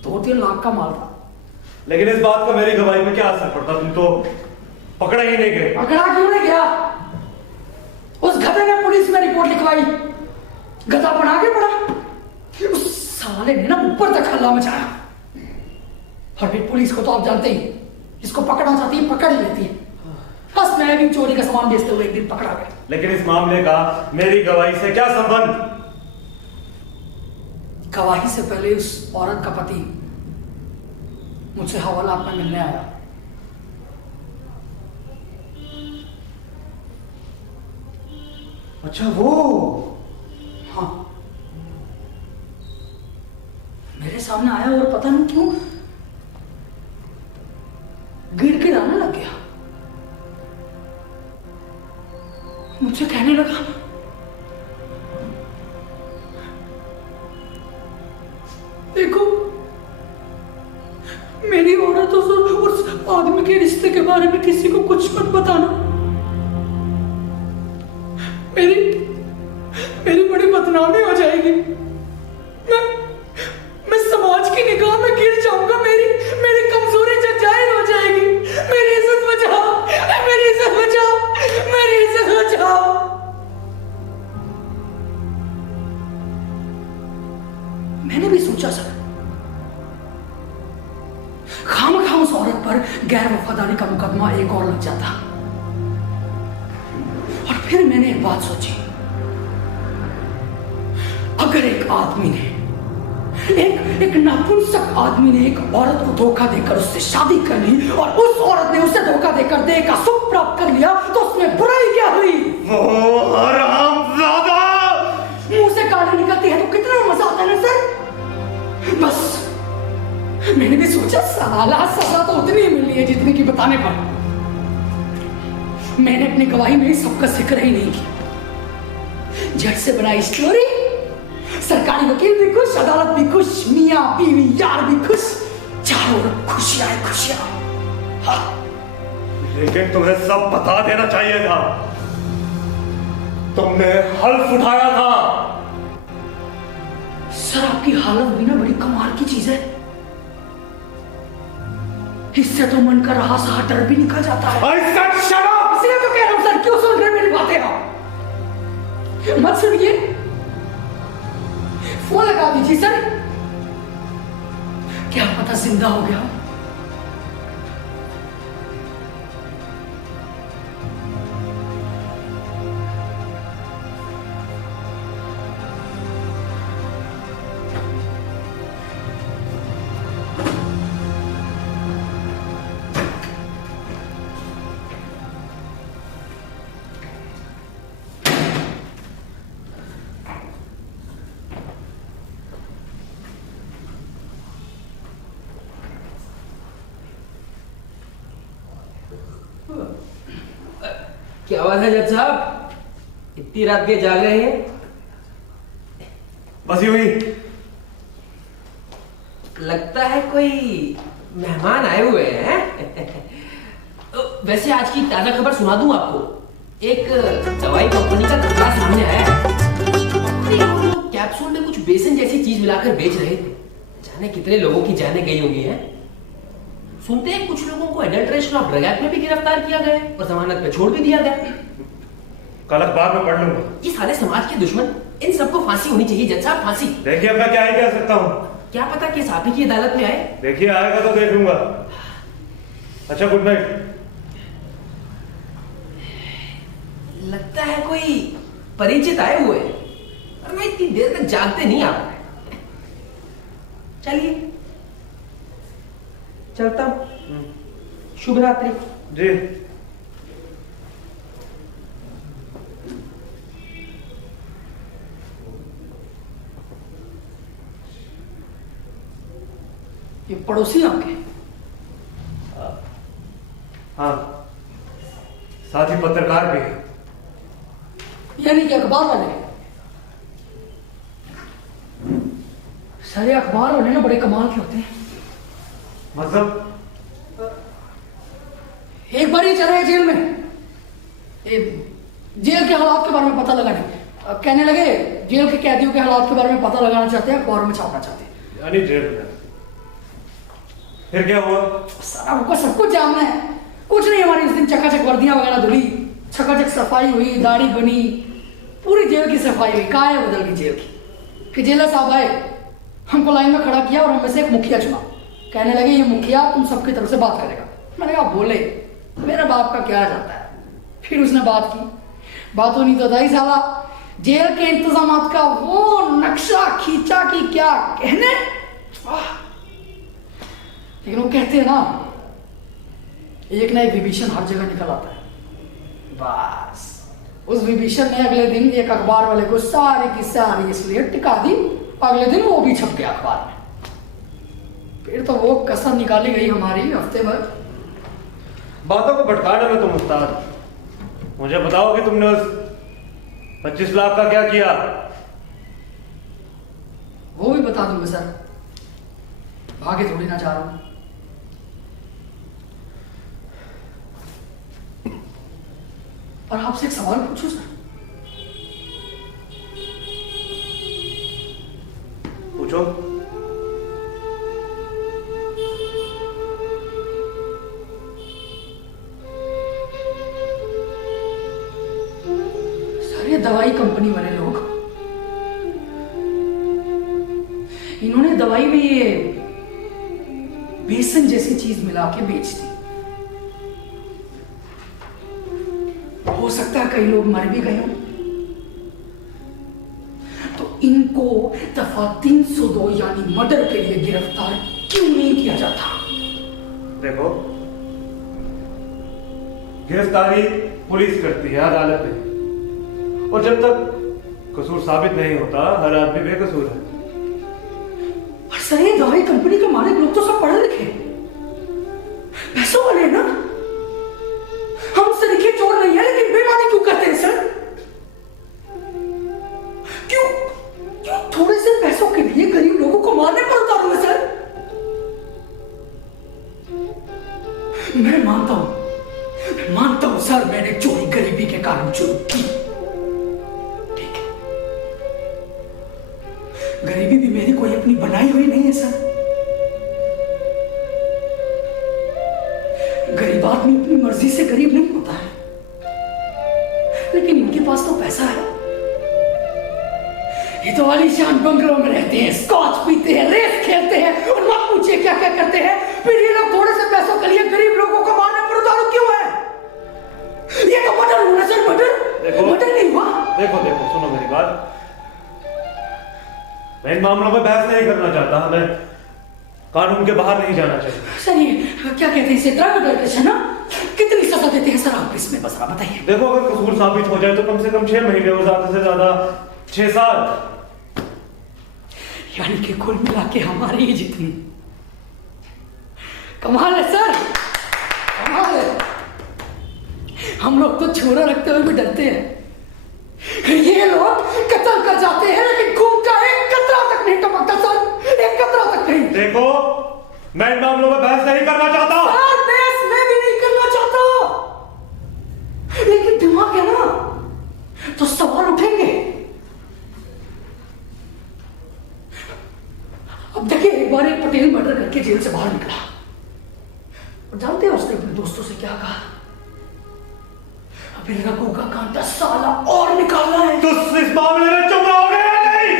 2-3 लाख का माल था। लेकिन इस बात का मेरी गवाही में क्या असर पड़ता? तुम तो पकड़ा ही नहीं गए। पकड़ा क्यों नहीं गया? उस गधे ने पुलिस में रिपोर्ट लिखवाई, गधा बना के पड़ा। उस साले ने ना ऊपर तक हल्ला मचाया। और फिर पुलिस को तो आप जानते ही, इसको पकड़ना चाहती है पकड़ लेती है। बस मैं भी चोरी का सामान बेचते हुए एक दिन पकड़ा गया। लेकिन इस मामले का मेरी गवाही से क्या संबंध? गवाही से पहले उस औरत का पति मुझसे हवालात में मिलने आया। अच्छा वो? हाँ, मेरे सामने आया और पता नहीं क्यों मुझसे कहने लगा, देखो मेरी औरत उस आदमी के रिश्ते के बारे में किसी को कुछ मत बताना। मेरी बड़ी बदनामी हो जाएगी। मैं समाज की निगाह में गिर जाऊंगा। मेरी कमजोरी जाहिर हो जाएगी। मेरी इज्जत बचाओ, मेरी इज्जत बचाओ, मेरी इज्जत बचाओ। मैंने भी सोचा सर, खामखा उस औरत पर गैर वफादारी का मुकदमा एक और लग जाता। और फिर मैंने एक बात सोची, अगर एक आदमी ने, एक नपुंसक आदमी ने एक औरत को धोखा देकर उससे शादी कर ली और उस औरत ने उसे धोखा देकर देह का सुख प्राप्त कर लिया, तो उसमें बुराई क्या हुई? वो हरामजादा! मुंह से गाली निकलती है तो कितना मजा आता है ना सर। बस मैंने भी सोचा साला सजा तो उतनी ही मिलनी है जितनी की बताने पर। मैंने अपनी गवाही में सबका जिक्र ही नहीं किया। जज से बनाई स्टोरी, सरकारी वकील भी खुश, अदालत भी खुश, मियां बीवी यार भी खुश, चारों ओर खुशियां ही खुशियां। हाँ। लेकिन तुम्हें सब बता देना चाहिए था। तुमने हल्फ उठाया था। सर आपकी हालत भी ना बड़ी कमाल की चीज है। इससे तो मन का रहा सहा डर भी निकल जाता है। इसलिए तो कह रहा हूं सर, क्यों सुन रहे मेरी बातें आप? मत सुनिए, फोन लगा दीजिए सर। क्या पता जिंदा हो गया। क्या बात है जज साहब, इतनी रात के जाग रहे हैं? बस यूं ही। लगता है कोई मेहमान आए हुए हैं। वैसे आज की ताजा खबर सुना दूं आपको। एक दवाई कंपनी का कपड़ा सामने आया है। वो लोग कैप्सूल में कुछ बेसन जैसी चीज मिलाकर बेच रहे थे। जाने कितने लोगों की जानें गई होंगी हैं। सुनते हैं कुछ लोगों को एडल्ट्रेशन ऑफ ड्रग एक्ट में भी गिरफ्तार किया गया और जमानत पे छोड़ भी दिया गया। कल अखबार में पढ़ लूंगा। ये सारे समाज के दुश्मन, इन सबको फांसी होनी चाहिए जज साहब, फांसी। देखिए अब मैं क्या ही कह सकता हूँ। क्या पता केस आप ही की अदालत में आए। देखिए आएगा तो देख लूंगा। अच्छा गुड नाइट। लगता है कोई परिचित आए हुए, और मैं इतनी देर तक जागते नहीं आप। चलिए चलता हूं। शुभ रात्रि। जी। ये पड़ोसी आपके? हाँ, साथ ही पत्रकार भी। यानी कि अखबार वाले? सारे अखबार वाले ना बड़े कमाल के होते हैं। मतलब? एक बार ही चले गए जेल में। जेल के हालात के बारे में पता लगा नहीं। कहने लगे जेल के कैदियों के हालात के बारे में पता लगाना चाहते हैं, अखबार में छापना चाहते हैं। यानी जेल में। फिर क्या हुआ? सर आपको सब कुछ जानना है। कुछ नहीं, हमारी उस दिन चकाचक वर्दियां वगैरह धुली, चकाचक सफाई हुई, दाढ़ी बनी, पूरी जेल की सफाई हुई, काया बदल गई जेल की। कि जेलर साहब आए, हमको लाइन में खड़ा किया और हम में से एक मुखिया चुना। कहने लगे ये मुखिया तुम सबकी तरफ से बात करेगा। मैंने कहा बोले, मेरे बाप का क्या जाता है। फिर उसने बात की, बात होनी तो था ही साला। जेल के इंतजाम का वो नक्शा खींचा कि क्या कहने। लेकिन वो कहते हैं ना, एक ना एक विभीषण हर जगह निकल आता है। बस उस विभीषण ने अगले दिन एक अखबार वाले को सारी की सारी इसलिए टिका दी। अगले दिन वो भी छप गया अखबार में। फिर तो वो कसर निकाली गई हमारी हफ्ते भर। बातों को भटकाने में तुम उस्ताद। मुझे बताओ कि तुमने उस 25 लाख का क्या किया? वो भी बता दूंगा सर, आगे थोड़ी ना जा रहा हूं। पर आपसे एक सवाल पूछूं सर? पूछो। सर ये दवाई कंपनी वाले लोग, इन्होंने दवाई में ये बेसन जैसी चीज मिला के बेच दी। हो सकता है कई लोग मर भी गए हों, तो इनको दफा 302 यानी मर्डर के लिए गिरफ्तार क्यों नहीं किया जाता? देखो, गिरफ्तारी पुलिस करती है, अदालत नहीं। और जब तक कसूर साबित नहीं होता, हर आदमी बेकसूर है। और सर ये दवाई कंपनी के मालिक लोग तो सब पढ़े लिखे, पैसों वाले ना। हम सरीखे चोर नहीं है, लेकिन बेईमानी क्यों करते हैं सर? क्यों क्यों थोड़े से पैसों के लिए गरीब लोगों को मारने पर उतारोगे सर? मैं मानता हूं सर, मैंने चोरी गरीबी के कारण शुरू की, ठीक है। गरीबी भी मेरी कोई अपनी बनाई हुई नहीं है सर। गरीब आदमी अपनी मर्जी से गरीब नहीं होता है, लेकिन इनके पास तो पैसा है। ये तो आलीशान बंगलों में रहते हैं, स्कॉच पीते हैं, रेस खेलते हैं, और मत पूछिए क्या क्या करते हैं। फिर ये लोग थोड़े से पैसों के लिए गरीब लोगों को मारने पर उतारू क्यों है? ये तो मर्डर हुआ सर, मर्डर। मर्डर नहीं हुआ। देखो देखो, सुनो मेरी बात। मैं इन मामलों में बहस नहीं करना चाहता, हमें कानून के बाहर नहीं जाना चाहिए। सर ये क्या कहते हैं इसे, ड्रग है ना? कितनी सजा देते हैं सर आप इसमें, बस आप बताइए। देखो, अगर कसूर साबित हो जाए तो कम से कम 6 महीने और ज्यादा से ज्यादा 6 साल। यानी कि कुल मिला के हमारी ही जितनी। कमाल है सर, कमाल है। हम लोग तो छोरा रखते हुए भी डरते हैं, ये लोग कत्ल कर जाते हैं लेकिन खून का एक कतरा तक नहीं टपकता सर, एक कतरा तक नहीं। देखो, मैं इन मामलों में बहस नहीं करना चाहता। सर बहस मैं भी नहीं करना चाहता, लेकिन दिमाग है ना तो सवाल उठेंगे। अब देखिए, एक बार एक पटेल मर्डर करके जेल से बाहर निकला, और जानते हैं उसने अपने दोस्तों से क्या कहा? अभी रघु का कांटा साला और निकालना है। तो इस मामले में चुप रहोगे या नहीं?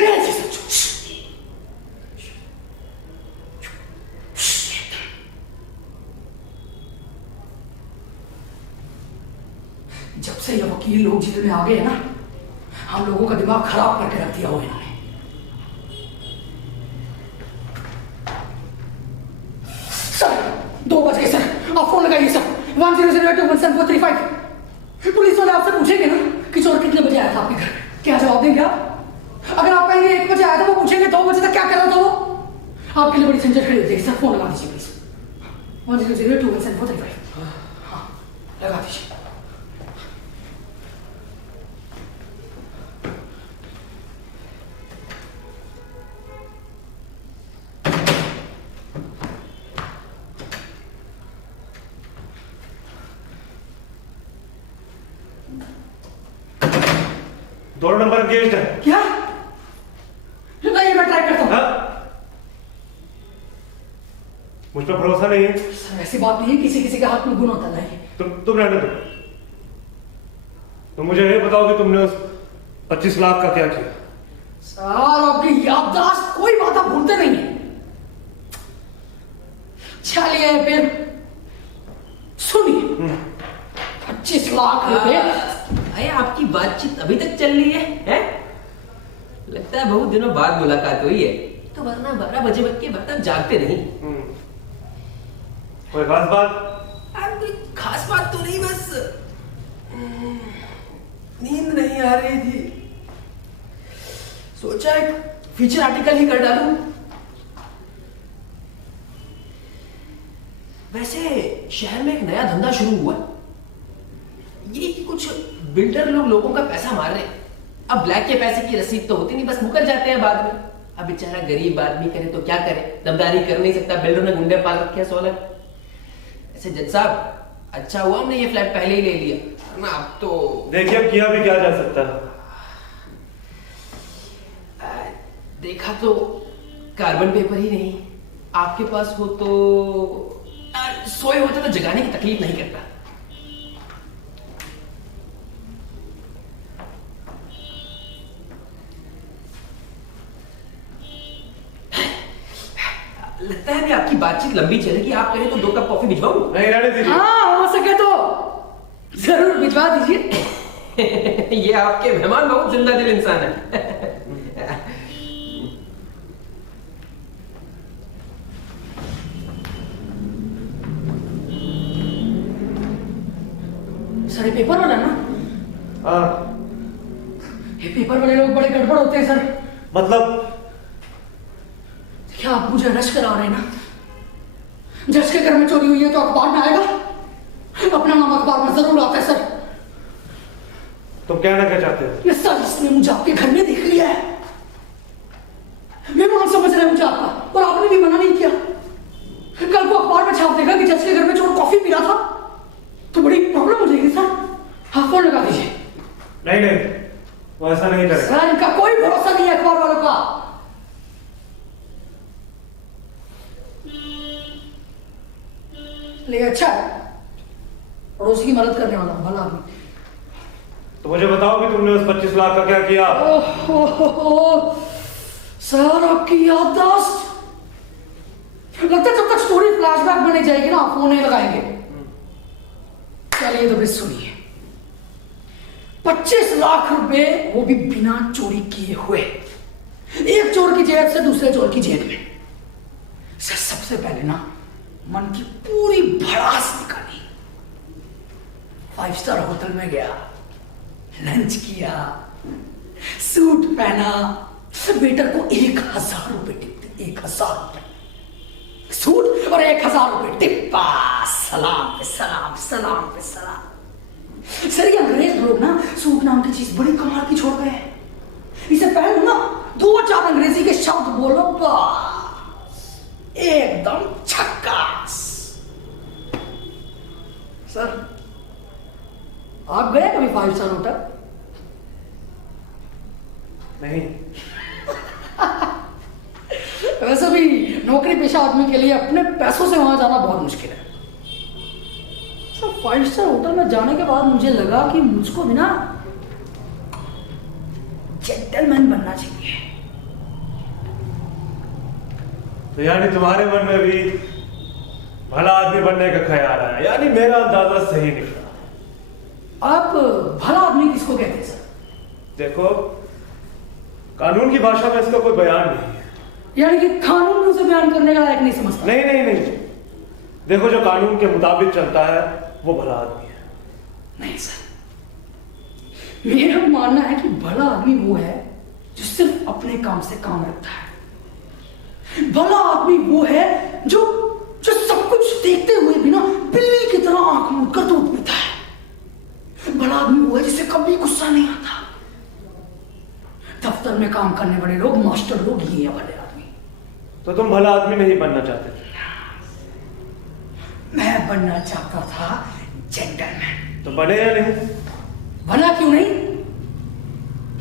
जब से ये वकील लोग जेल में आ गए ना, हम लोगों का दिमाग खराब करके रख दिया हुआ इन्होंने। सर 2 बज गए सर, आप फोन लगाइए सर, 1008217435। पुलिस वाले आपसे पूछेंगे ना कि चोर कितने बजे आया था आपके घर, क्या जवाब देंगे आप? अगर आप कहेंगे 1 बजे आया था, वो पूछेंगे 2 बजे तक क्या कर रहा था वो, आपके लिए बड़ी झंझट खड़ी होती है। सर फोन लगा दीजिए प्लीज, 1008217435। हाँ लगा दीजिए। दोनों नंबर एंगेज्ड है। क्या? नहीं, मैं ट्राई करता हूँ। मुझ पर भरोसा नहीं है? सर ऐसी बात नहीं है, किसी किसी के हाथ में गुण होता है। तुम रहने दो। तो मुझे ये बताओ कि तुमने उस 25 लाख का क्या किया? सर आपकी याददाश्त कोई बात आप भूलते नहीं है। चलिए फिर सुनिए, 25 लाख रुपए। अरे आपकी बातचीत अभी तक चल रही है? लगता है बहुत दिनों बाद मुलाकात हुई है, तो वरना 12 बजे के बाद तक जागते नहीं। कोई खास बात? कोई खास बात तो नहीं, बस नींद नहीं आ रही थी, सोचा एक फीचर आर्टिकल ही कर डालूं। वैसे शहर में एक नया धंधा शुरू हुआ, ये कि कुछ बिल्डर लोग लोगों का पैसा मार रहे, अब ब्लैक के पैसे की रसीद तो होती नहीं, बस मुकर जाते हैं बाद में। अब बेचारा गरीब आदमी करे तो क्या करे, दमदारी कर नहीं सकता, बिल्डर ने गुंडे पाल रखे हैं 16। ऐसे जज साहब अच्छा हुआ हमने ये फ्लैट पहले ही ले लिया ना। अब तो देखिए अब किया भी क्या जा सकता है। देखा तो कार्बन पेपर ही नहीं, आपके पास हो तो सोए होते तो जगाने की तकलीफ नहीं करता। लगता है आपकी बातचीत लंबी चलेगी, आप कहें तो 2 कप कॉफी भिजवाऊं? नहीं रहने दीजिए। हाँ हो सके तो जरूर भिजवा दीजिए। ये आपके मेहमान बहुत जिंदा दिल इंसान है। सर ये पेपर वाला ना? हाँ ये पेपर वाले लोग बड़े गड़बड़ होते हैं सर। मतलब क्या आप मुझे अरेस्ट करा रहे हैं ना? जज के घर में चोरी हुई है तो अखबार में आएगा, अपना नाम अखबार में जरूर आता है सर। तुम कहना क्या चाहते हो? ये सर इसने मुझे आपके घर में देख लिया है, मेहमान समझ रहे हैं मुझे आपका, और आपने भी मना नहीं किया। कल को अखबार में छाप देगा कि जज के घर में चोर कॉफी पी रहा था, तो बड़ी प्रॉब्लम हो जाएगी सर। हाँ फोन लगा दीजिए। नहीं नहीं वो ऐसा नहीं करेगा। सर इनका कोई भरोसा नहीं है अखबार वालों का। ले अच्छा है, पड़ोसी की मदद करने वाला भला आदमी। तो मुझे बताओ कि तुमने उस 25 लाख का क्या किया? सर आपकी याददाश्त, लगता है जब तक स्टोरी फ्लैशबैक बने जाएगी ना आप फोन नहीं लगाएंगे। चलिए तो फिर सुनिए, 25 लाख रुपए वो भी बिना चोरी किए हुए, एक चोर की जेब से दूसरे चोर की जेब में। सर सबसे पहले ना मन की पूरी भड़ास निकाली, 5 स्टार होटल में गया, लंच किया, सूट पहना, वेटर को 1000 रुपए टिप दी, 1000 रुपए सूट और 1000 रुपए टिप। सलाम पे सलाम, सलाम पे सलाम। सर ये अंग्रेज लोग ना सूट नाम की चीज बड़ी कमाल की छोड़ गए हैं। इसे पहले ना 2-4 अंग्रेजी के शब्द बोलो बस एकदम झक्कास। सर आप गए कभी 5 स्टार होटल? नहीं। वैसे भी नौकरी पेशा आदमी के लिए अपने पैसों से वहां जाना बहुत मुश्किल है। सर 5 स्टार होटल में जाने के बाद मुझे लगा कि मुझको भी ना जेंटलमैन बनना चाहिए। तो यानी तुम्हारे मन में भी भला आदमी बनने का ख्याल है, यानी मेरा अंदाजा सही निकला। आप भला आदमी किसको कहते हैं सर? देखो कानून की भाषा में इसका कोई बयान नहीं है। यानी कि कानून में उसे बयान करने का लायक नहीं समझता? नहीं नहीं नहीं, देखो जो कानून के मुताबिक चलता है वो भला आदमी है। नहीं सर, मेरा मानना है कि भला आदमी वो है जो सिर्फ अपने काम से काम रखता है। भला आदमी वो है जो जो सब कुछ देखते हुए भी ना बिल्ली की तरह आंख मूंद कर दूध पीता है। भला आदमी वो है जिसे कभी गुस्सा नहीं आता। दफ्तर में काम करने वाले लोग, मास्टर लोग, ये है भले आदमी। तो तुम भला आदमी नहीं बनना चाहते थे? मैं बनना चाहता था जेंटलमैन। तो बने या नहीं? बना क्यों नहीं,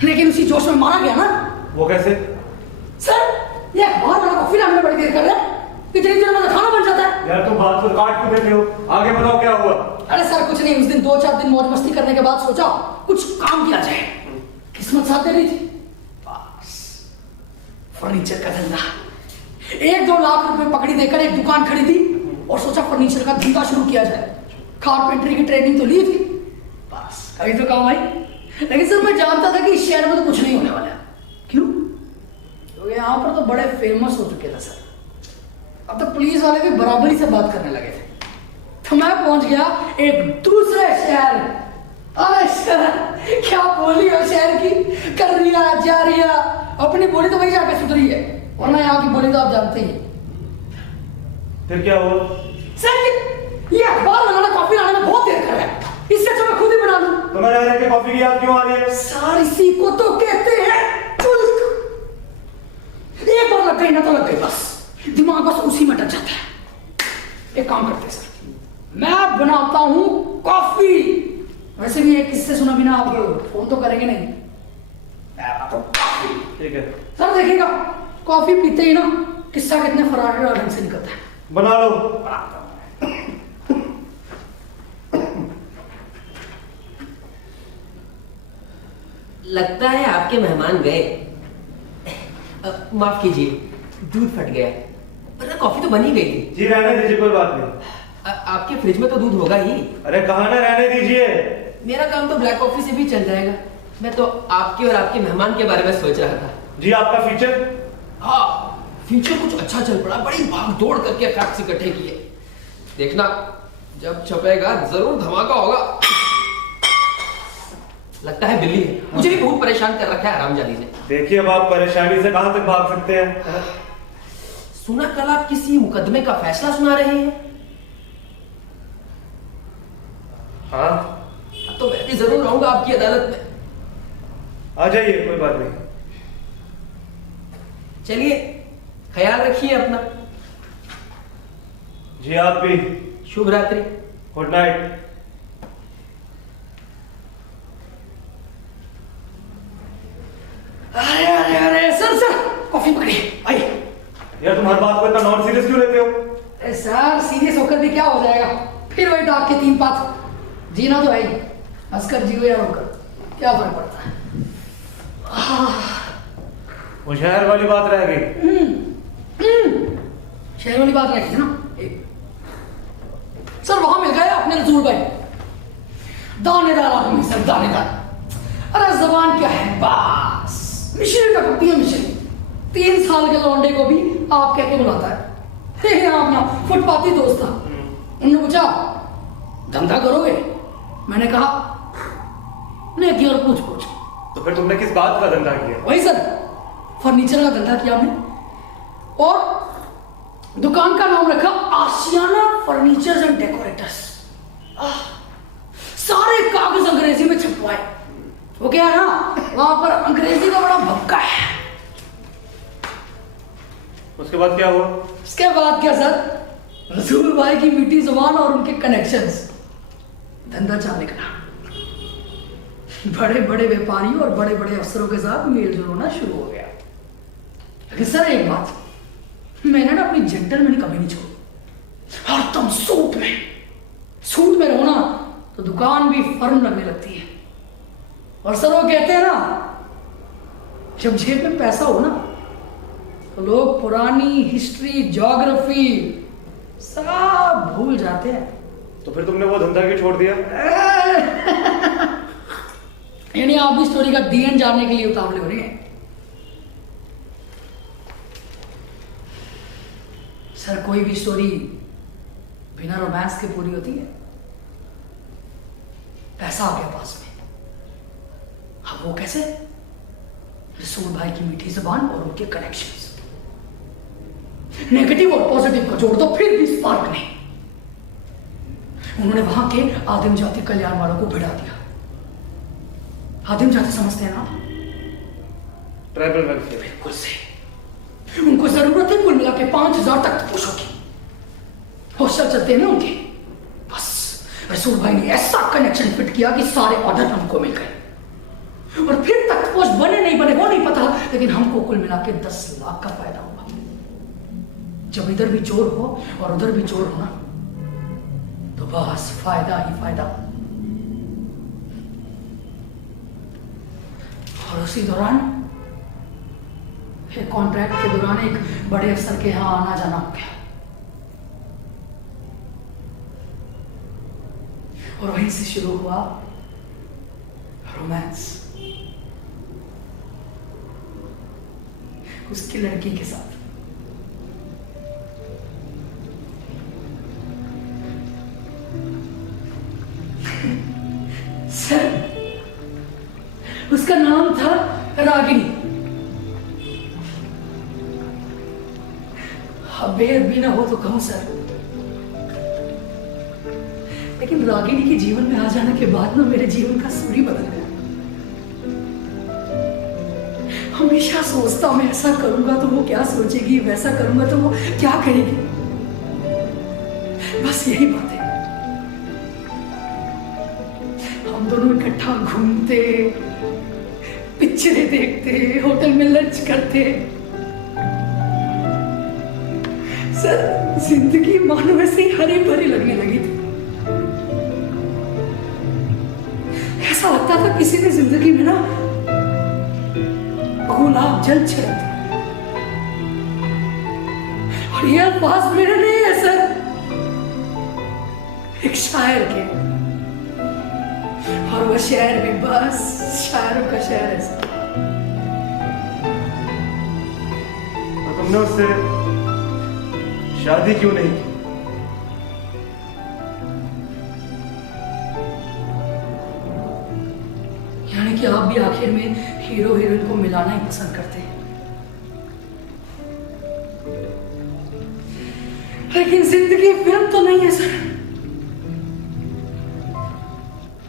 लेकिन उसी जोश में मारा गया ना। वो कैसे? सर ये अखबार वाला कॉफी लाने में बड़ी देर कर रहा है, कितनी देर में खाना बन जाता है। यार तुम बात को काट क्यों बैठे हो? आगे बताओ क्या हुआ? अरे सर कुछ नहीं, उस दिन 2-4 दिन मौज मस्ती करने के बाद सोचा कुछ काम किया जाए, किस्मत साथ दे रही थी। बस फर्नीचर का धंधा, 1-2 लाख रुपए पकड़ी देकर एक दुकान खरीदी और सोचा फर्नीचर का धंधा शुरू किया जाए। कारपेंटरी की ट्रेनिंग तो ली थी, बस कभी तो काम आई। लेकिन सर मैं जानता था कि इस शहर में तो कुछ नहीं होने वाला। क्यों? क्योंकि यहाँ पर तो बड़े फेमस हो चुके थे सर। अब तो पुलिस वाले भी बराबरी से बात करने लगे थे। तो मैं पहुंच गया एक दूसरे शहर। अरे सर क्या बोली हो शहर की, कर रिया जा रिया, अपनी बोली तो वही जाके सुधरी है, वरना यहाँ की बोली तो आप जानते ही। फिर क्या हुआ? सर ये अखबार बनाना, कॉफी लाने में बहुत देर कर रहा है, इससे अच्छा मैं खुद ही बना लूं। तुम्हें रह रहे के कॉफी की याद क्यों आ रही है? सर इसी को तो कहते हैं चुल्क। एक बार लग गई ना तो लग गई, बस दिमाग बस उसी में टच जाता है। एक काम करते हैं सर, मैं बनाता हूं कॉफी। वैसे भी एक किस्से सुना बिना आप फोन तो करेंगे नहीं। ठीक है सर देखिएगा, कॉफी पीते ही ना किस्सा कितने फरार ढंग से निकलता है। बना लो। लगता है आपके मेहमान गए। माफ कीजिए, दूध फट गया, वरना कॉफी तो बन ही गई थी। जी रहने दीजिए, कोई बात नहीं। आपके फ्रिज में तो दूध होगा ही। अरे कहा ना रहने दीजिए। मेरा काम तो ब्लैक कॉफी से भी चल जाएगा। मैं तो आपके और आपके मेहमान के बारे में सोच रहा था। जी आपका फीचर? हाँ, फीचर कुछ अच्छा चल पड़ा। बड़ी भाग दौड़ करके फैक्ट्स इकट्ठे किए। देखना जब छपेगा जरूर धमाका होगा। लगता है बिल्ली है, मुझे भी बहुत परेशान कर रखा है हरामजादी ने। देखिए अब आप परेशानी से कहां तक भाग सकते हैं। सुना कल आप किसी मुकदमे का फैसला सुना रहे हैं। हाँ तो मैं भी जरूर आऊंगा आपकी अदालत में। आ जाइए, कोई बात नहीं। चलिए, ख्याल रखिए अपना। जी आप भी। शुभ रात्रि। Good night. अरे अरे अरे सर सर, कॉफी पकड़िए, आइए। यार तुम हर बात को इतना नॉन सीरियस क्यों लेते हो? अरे सर सीरियस होकर भी क्या हो जाएगा, फिर वही डाक के 3 पात। जीना तो है ही, हंसकर जियो या रोकर, क्या फर्क पड़ता है। वो शहर वाली बात रह गई। शहर वाली बात रह गई ना। सर वहां मिल गए अपने रसूल भाई, दानेदार आदमी सर, दानेदार। अरे जबान क्या है, बस मिश्री टपकती है मिश्री। 3 साल के लौंडे को भी आप कह के बुलाता है। अपना फुटपाथी दोस्त था, उन्होंने पूछा धंधा करोगे? मैंने कहा नहीं किया, और पूछ। तो फिर तुमने किस बात का धंधा किया? वही सर, फर्नीचर का धंधा किया हमने, और दुकान का नाम रखा आशियाना फर्नीचर्स एंड डेकोरेटर्स। सारे कागज अंग्रेजी में छपवाए। वो क्या है ना, वहां पर अंग्रेजी का बड़ा भक्का है। उसके बाद क्या हुआ? उसके बाद क्या सर, रसूल भाई की मीठी जुबान और उनके कनेक्शंस, धंधा चालने का। बड़े बड़े व्यापारियों और बड़े बड़े अफसरों के साथ मेल जोल होना शुरू हो गया। लेकिन सर एक बात, मैंने ना अपनी जेंटलमैन कभी नहीं छोड़ी। हर तुम सूट में रहो ना तो दुकान भी फर्म लगने लगती है। और सर वो कहते हैं ना, जब जेब में पैसा हो ना तो लोग पुरानी हिस्ट्री, ज्योग्राफी सब भूल जाते हैं। तो फिर तुमने वो धंधा क्यों छोड़ दिया? यानी आप भी स्टोरी का डी एंड जानने के लिए उतावले हो रहे हैं। सर कोई भी स्टोरी बिना रोमांस के पूरी होती है। पैसा आ गया पास में, अब वो कैसे? रसूल भाई की मीठी जुबान और उनके कनेक्शंस। नेगेटिव और पॉजिटिव को जोड़ दो फिर भी स्पार्क नहीं। उन्होंने वहां के आदिम जाति कल्याण वालों को भिड़ा दिया। आदिम जाति समझते हैं ना, ट्राइबल वेलफेयर। बिल्कुल से उनको जरूरत है कुल मिला के 5000 तक पोषों की। हॉस्टल चलते हैं ना उनके, बस रसूल भाई ने ऐसा कनेक्शन फिट किया कि सारे ऑर्डर हमको मिल गए। और फिर तक पोस्ट बने नहीं बने वो नहीं पता, लेकिन हमको कुल मिला के 10 लाख का फायदा होगा। जब इधर भी चोर हो और उधर भी चोर हो ना, तो बस फायदा ही फायदा। और उसी दौरान एक कॉन्ट्रैक्ट के दौरान एक बड़े अफसर के यहां आना जाना हो गया, और वहीं से शुरू हुआ रोमांस उसकी लड़की के साथ। सर उसका नाम था रागिनी। बेद भी ना हो तो कहूं सर, लेकिन रागिनी के जीवन में आ जाने के बाद ना मेरे जीवन का सूरी बदल गया। हमेशा सोचता मैं ऐसा करूंगा तो वो क्या सोचेगी, वैसा करूंगा तो वो क्या कहेगी, बस यही बात है। हम दोनों इकट्ठा घूमते, पिक्चरें देखते, होटल में लंच करते। सर जिंदगी मानो ऐसे ही हरी भरी लगने लगी थी। ऐसा लगता था किसी ने जिंदगी में ना गुलाब जल छिड़क दिया। और ये अल्फाज मेरे नहीं है सर, एक शायर के, और वो शहर भी बस शायरों का शहर है सर। तो तुमने उससे शादी क्यों नहीं की? यानी कि आप भी आखिर में हीरो हीरोइन को मिलाना ही पसंद करते हैं। लेकिन जिंदगी फिल्म तो नहीं है सर।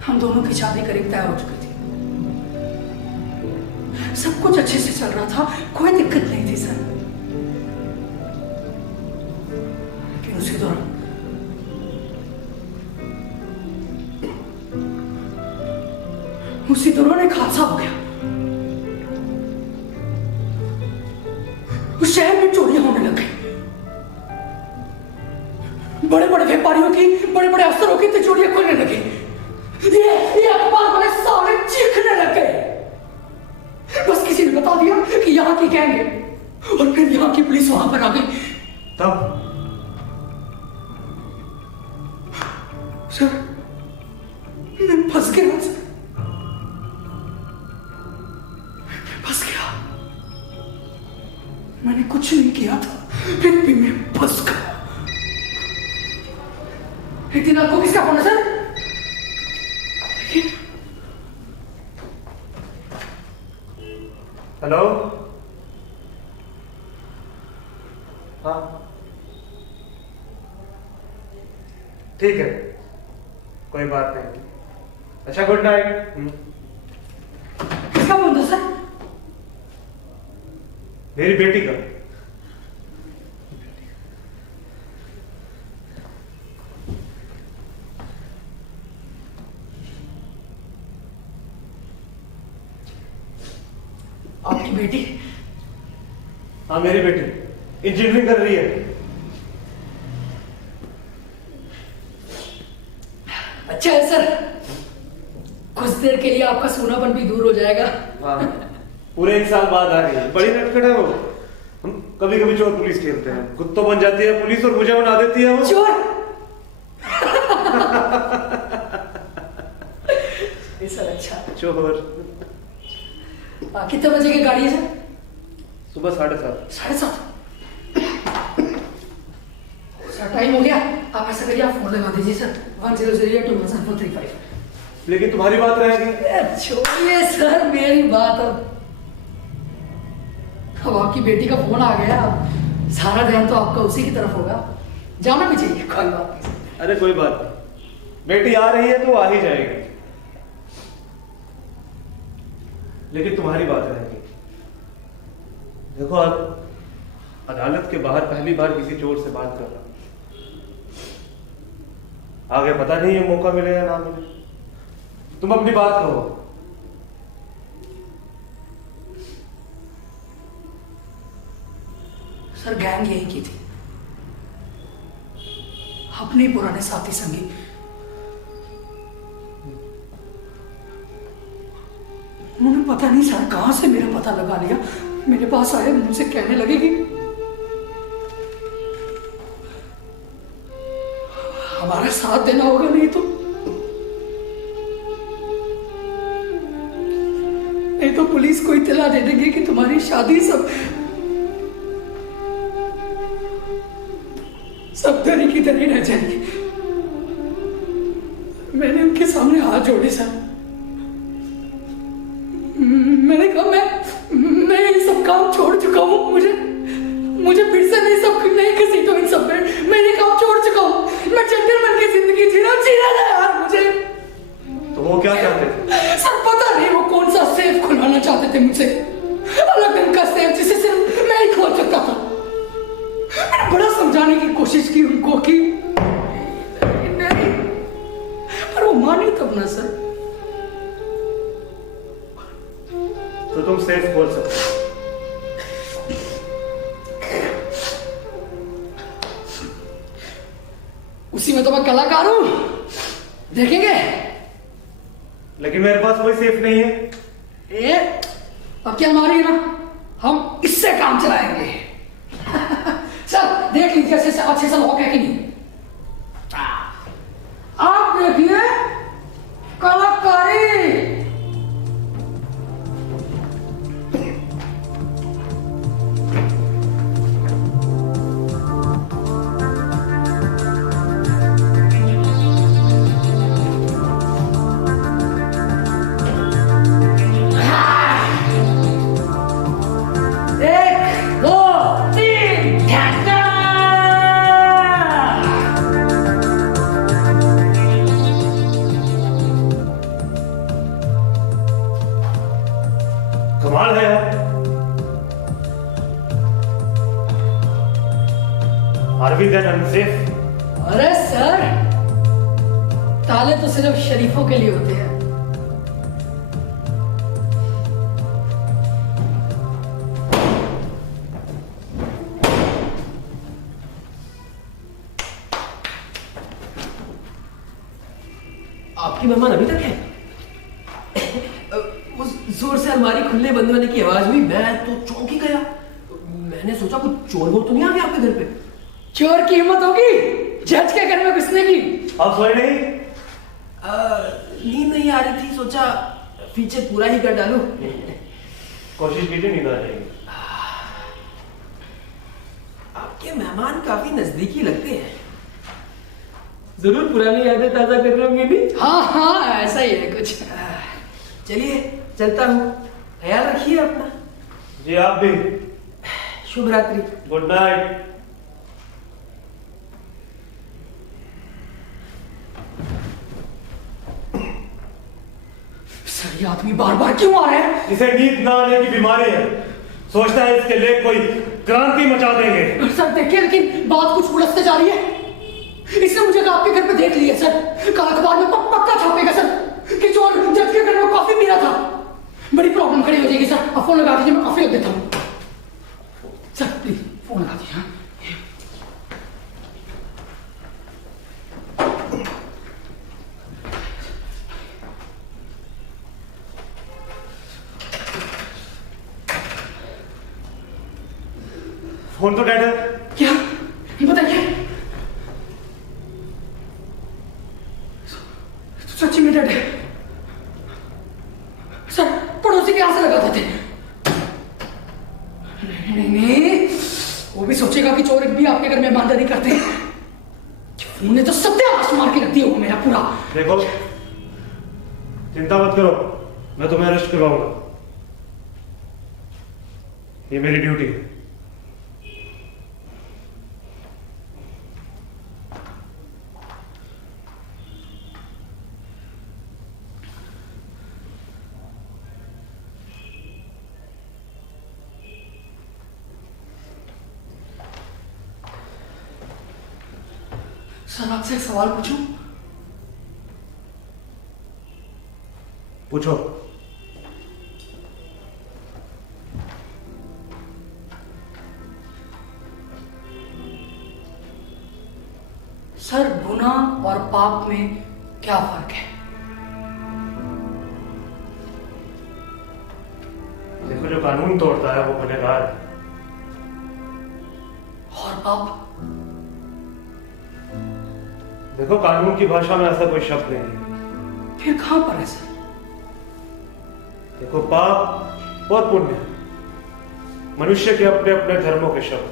हम दोनों की शादी करीब तय हो चुकी थी, सब कुछ अच्छे से चल रहा था, कोई दिक्कत नहीं थी सर। लेकिन उसी दौरान एक हादसा हो गया। उस शहर में चोरियां होने लग गई। बड़े बड़े व्यापारियों की, बड़े बड़े अफसरों की तिजोरियां खुलने लगी। ये अखबार वाले सारे चीखने लग गए। बस किसी ने बता दिया कि यहाँ की गैंग है, और फिर यहाँ की पुलिस वहां पर आ गई। तब सर मैं फंस गया सर, फंस गया। मैंने कुछ नहीं किया था, फिर भी मैं फंस गया। एक दिन आपको किसका फोन है सर? हेलो, हाँ ठीक है, कोई बात नहीं। अच्छा गुड नाइट। किसका फोन था सर? मेरी बेटी का। आपकी बेटी? हाँ मेरी बेटी इंजीनियरिंग कर रही है। अच्छा है सर, कुछ देर के लिए आपका सूनापन भी दूर हो जाएगा। हाँ पूरे 1 साल बाद आ रही है। बड़ी नटखट है वो। हम कभी कभी चोर पुलिस खेलते हैं, खुद तो बन जाती है पुलिस और मुझे बना देती है वो चोर। सर अच्छा चोर। कितने बजे की गाड़ी है सर? सुबह 7:30। 7:30 सर, टाइम हो गया। आप ऐसा करिए, आप फोन लगा दीजिए सर, 10021745। लेकिन तुम्हारी बात रहेगी। छोड़िए सर मेरी बात। अब आपकी बेटी का फोन आ गया, सारा ध्यान तो आपका उसी की तरफ होगा। जाना भी चाहिए, कोई बात नहीं। अरे कोई बात नहीं, बेटी आ रही है तो आ ही जाएगी, लेकिन तुम्हारी बात रहेगी। देखो अब अदालत के बाहर पहली बार किसी चोर से बात कर रहा हूं, आगे पता नहीं ये मौका मिले या ना मिले। तुम अपनी बात कहो। सर गैंग यही की थी, अपने पुराने साथी संगी। उन्होंने पता नहीं सर कहां से मेरा पता लगा लिया, मेरे पास आए, मुझसे कहने लगे कि हमारा साथ देना होगा, नहीं तो पुलिस को इत्तला दे देंगे कि तुम्हारी शादी सब धरी की धरी रह जाएगी। मैंने उनके सामने हाथ जोड़े सर। मैंने कहा मैं ये सब काम छोड़ चुका हूँ, मुझे फिर से नहीं घसीटो इन सब में। मैं ये काम छोड़ चुका हूँ, मैं जेंटलमैन की जिंदगी जीना मुझे। तो वो क्या चाहते थे? सर पता नहीं वो कौन सा सेफ खुलवाना चाहते थे मुझसे, अलग ढंग का सेफ जिसे सिर्फ मैं ही खोल सकता था। मैंने बड़ा समझाने की कोशिश की उनको कि नहीं, पर वो मानी तब ना सर। तो तुम सेफ खोल सकते हो। उसी में तो मैं कलाकार हूं, देखेंगे। लेकिन मेरे पास कोई सेफ नहीं है। अब क्या हमारी है ना, हम इससे काम चलाएंगे। सर देख लीजिए अच्छे से लॉक है कि नहीं। आप देखिए कलाकारी। कमाल है यार। Are we that unsafe? अरे सर, ताले तो सिर्फ शरीफों के लिए होते हैं। आपकी मेहमान अभी तक है? उस जोर से अलमारी खुलने बंद होने की आवाज हुई, मैं तो चौंक ही गया। मैंने सोचा कुछ चोर वोर तो नहीं आ गया आपके घर पे? चोर की हिम्मत होगी जज के घर में घुसने की? आप सोए नहीं? नींद नहीं आ रही थी, सोचा फीचर पूरा ही कर डालूं। कोशिश कीजिए नींद आ जाएगी। आपके मेहमान काफी नजदीकी लगते हैं, जरूर पुरानी यादें ताजा कर रहे होंगे भी। हाँ हाँ ऐसा ही है कुछ। चलिए चलता हूँ, ख्याल रखिए अपना। जी आप भी। शुभ रात्रि। Good night. सर ये आदमी बार बार क्यों आ रहा है? इसे नींद ना आने की बीमारी है, सोचता है इसके लिए कोई क्रांति मचा देंगे। सर देखिए लेकिन बात कुछ उलझते जा रही है। इसने मुझे आपके घर पे देख लिया सर, कल अखबार में पक्का छापेगा सर कि चोर जज के घर में कॉफी पी रहा था। बड़ी प्रॉब्लम खड़ी हो जाएगी सर। अब फोन लगा दीजिए, मैं कॉफी रख देता हूँ। सर प्लीज फोन लगा दीजिए। हाँ फोन तो डेड है। क्या बताइए? सच्ची में डेड है सर। पड़ोसी के यहाँ से लगाते थे। नहीं, वो भी सोचेगा कि चोर भी आपके घर में मेहमानदारी करते हैं। उन्हें तो सत्यानाश मार के रख दिया वो मेरा पूरा। देखो चिंता मत करो, मैं तुम्हें अरेस्ट करवाऊंगा। ये मेरी ड्यूटी है। सर आपसे एक सवाल पूछूं? पूछो। सर गुनाह और पाप में क्या फर्क है? देखो जो कानून तोड़ता है वो गुनहगार है। और पाप? देखो कानून की भाषा में ऐसा कोई शब्द नहीं है। फिर कहां पर है सर? देखो पाप और पुण्य मनुष्य के अपने अपने धर्मों के शब्द।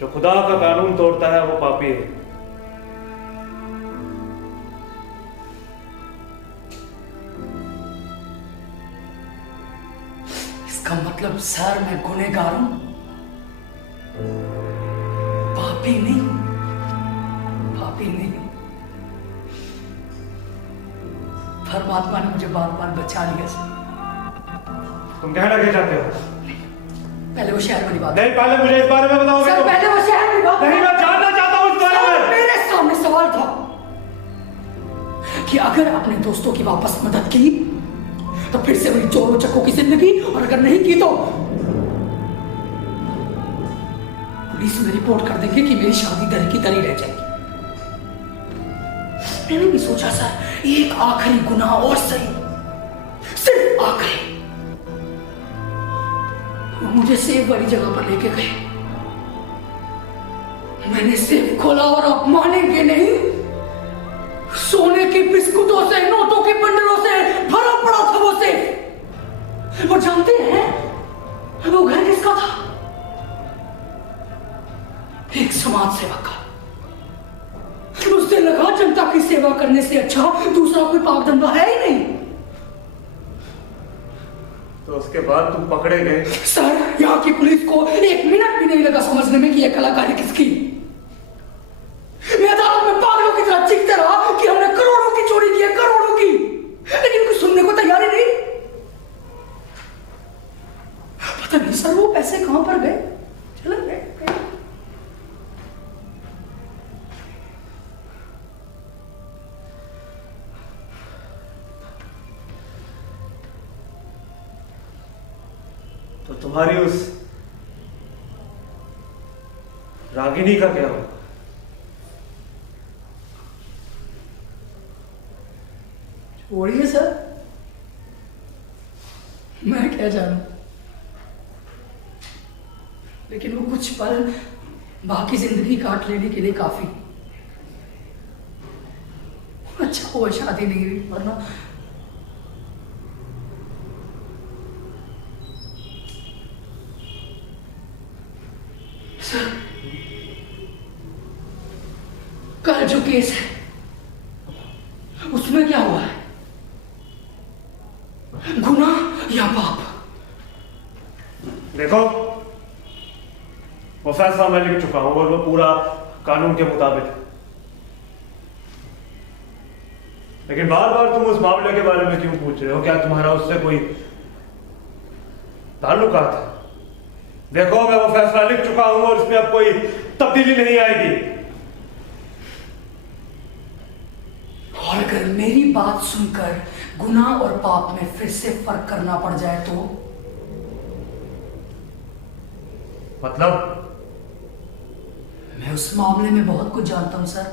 जो खुदा का कानून तोड़ता है वो पापी है। इसका मतलब सर मैं गुनहगार हूं, पापी नहीं। पापी नहीं। परमात्मा ने मुझे बार बार बचा लिया सर। तुम कहना क्या चाहते हो? पहले वो शहर वाली बात नहीं, पहले मुझे इस बारे में बताओगे सर, तुम? पहले वो शहर वाली बात नहीं, मैं जानना चाहता हूँ इस बारे सर, में। मेरे सामने सवाल था कि अगर अपने दोस्तों की वापस मदद की तो फिर से वही चोरों चक्कों की जिंदगी, और अगर नहीं की तो पुलिस में रिपोर्ट कर देंगे कि मेरी शादी दर की दरी रह जाएगी। मैंने भी सोचा सर, एक आखिरी गुनाह और सही, सिर्फ आखिरी। वो मुझे सेफ वाली जगह पर लेके गए। मैंने सेफ खोला और आप मानेंगे नहीं, सोने के बिस्कुटों से, नोटों के बंडलों से भरा पड़ा था वो सेफ। वो जानते हैं वो घर किसका था? एक समाज सेवक का। उससे लगा जनता की सेवा करने से अच्छा दूसरा कोई पाक धंधा है ही नहीं। तो उसके बाद तुम पकड़े गए। सर, यहाँ की पुलिस को एक मिनट भी नहीं लगा समझने में कि यह कलाकारी किसकी। मैं अदालत में पागलों की तरह चीखते रहा कि हमने करोड़ों की चोरी की है, करोड़ों की, लेकिन कुछ सुनने को तैयार ही नहीं। पता नहीं सर वो पैसे कहां पर गए, चले गए। तो तुम्हारी उस रागिनी का क्या हुआ? छोड़िए सर, मैं क्या जानूं, लेकिन वो कुछ पल बाकी जिंदगी काट लेने के लिए काफी। अच्छा वो शादी नहीं हुई, वरना सर कल जो केस है उसमें क्या हुआ है, गुनाह या पाप? देखो, वो फैसला मैं लिख चुका हूं और वो पूरा कानून के मुताबिक है। लेकिन बार बार तुम उस मामले के बारे में क्यों पूछ रहे हो? क्या तुम्हारा उससे कोई ताल्लुकात है? देखो, मैं वो फैसला लिख चुका हूं और उसमें अब कोई तब्दीली नहीं आएगी। और अगर मेरी बात सुनकर गुनाह और पाप में फिर से फर्क करना पड़ जाए तो? मतलब? मैं उस मामले में बहुत कुछ जानता हूं सर।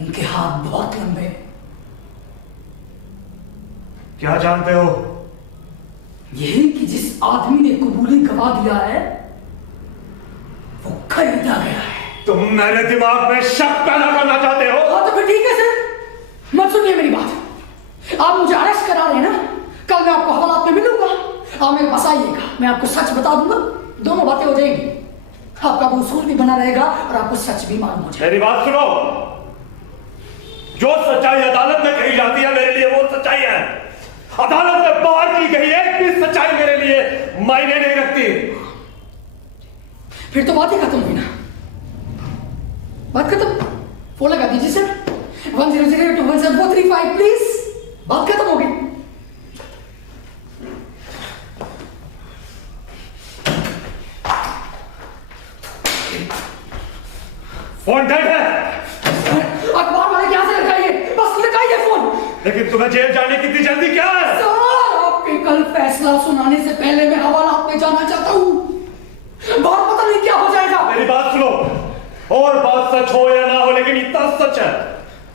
उनके हाथ बहुत लंबे हैं। क्या जानते हो? यही कि जिस आदमी ने कबूली गवा दिया है वो खरीदा गया है। तुम मेरे दिमाग में शक पैदा करना चाहते हो? हाँ तो फिर ठीक है सर, मत सुनिए मेरी बात। आप मुझे अरेस्ट करा रहे हैं ना, कल मैं आपको हवालात में मिलूंगा, आप मेरे पास आइएगा, मैं आपको सच बता दूंगा, दोनों बातें हो जाएंगी। आपका उसूल भी बना रहेगा और आपको सच भी मालूम हो जाएगा। मेरी बात सुनो, जो सच्चाई अदालत में कही जाती है मेरे लिए वो सच्चाई है। अदालत में बाहर की गई एक भी सच्चाई मेरे लिए मायने नहीं रखती। फिर तो बात ही खत्म हुई ना, बात खत्म। फोन लगा दीजिए सर, 10021745 प्लीज, बात खत्म हो गई। फोन डेड है। अखबार वाले क्या से लगाइए, बस लगाइए फोन। लेकिन तुम्हें जेल जाने की इतनी जल्दी क्या है? सर, आपके कल फैसला सुनाने से पहले मैं हवालात में जाना चाहता हूँ, बात पता नहीं क्या हो जाएगा। मेरी बात सुनो, और बात सच हो या ना हो, लेकिन इतना सच है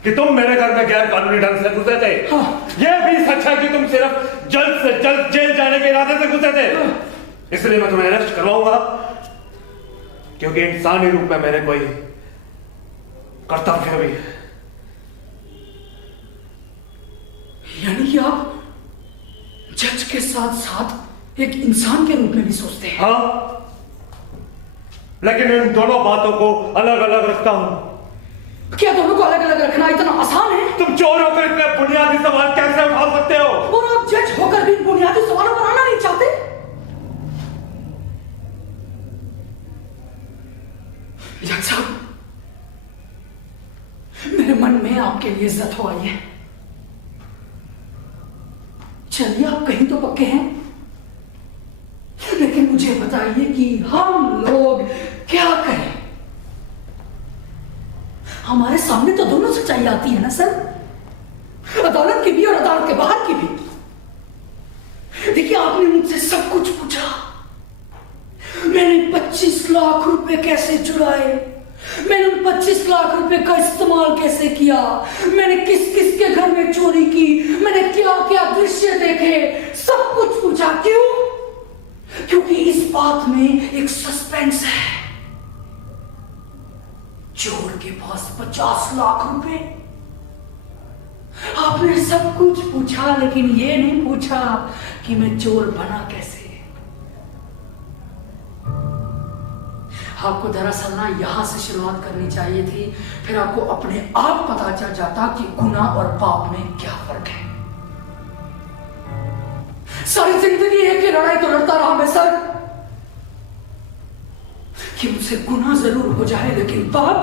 कि तुम मेरे घर में गैर कानूनी ढंग से घुसे थे। हाँ। यह भी सच है कि तुम सिर्फ जल्द से जल्द जेल जाने के इरादे से घुसे थे। हाँ। इसलिए मैं तुम्हें अरेस्ट करवाऊंगा, क्योंकि इंसानी रूप में मेरे कोई कर्तव्य भी है। यानी कि आप जज के साथ साथ एक इंसान के रूप में भी सोचते हैं? हाँ, लेकिन इन दोनों बातों को अलग अलग रखता हूं। क्या दोनों को अलग अलग रखना इतना आसान है? तुम चोर होकर इतने बुनियादी सवाल कैसे उठा सकते हो? और आप जज होकर भी बुनियादी सवालों पर आना नहीं चाहते? जज साहब, मेरे मन में आपके लिए इज्जत हो आई है, चलिए आप कहीं तो पक्के हैं, लेकिन मुझे बताइए कि हम लोग क्या करें? हमारे सामने तो दोनों सच्चाई आती है ना सर, अदालत की भी और अदालत के बाहर की भी। देखिए आपने मुझसे सब कुछ पूछा, मैंने 25 लाख रुपए कैसे चुराए, मैंने उन 25 लाख रुपए का इस्तेमाल कैसे किया, मैंने किस किस के घर में चोरी की, मैंने क्या क्या दृश्य देखे, सब कुछ पूछा। क्यों? क्योंकि इस बात में एक सस्पेंस है। चोर के पास 50 लाख रुपए। आपने सब कुछ पूछा, लेकिन ये नहीं पूछा कि मैं चोर बना कैसे। आपको दरअसल ना यहां से शुरुआत करनी चाहिए थी, फिर आपको अपने आप पता चल जाता कि गुनाह और पाप में क्या फर्क है। सारी जिंदगी एक ही लड़ाई तो लड़ता रहा मैं सर, कि मुझसे गुनाह जरूर हो जाए लेकिन पाप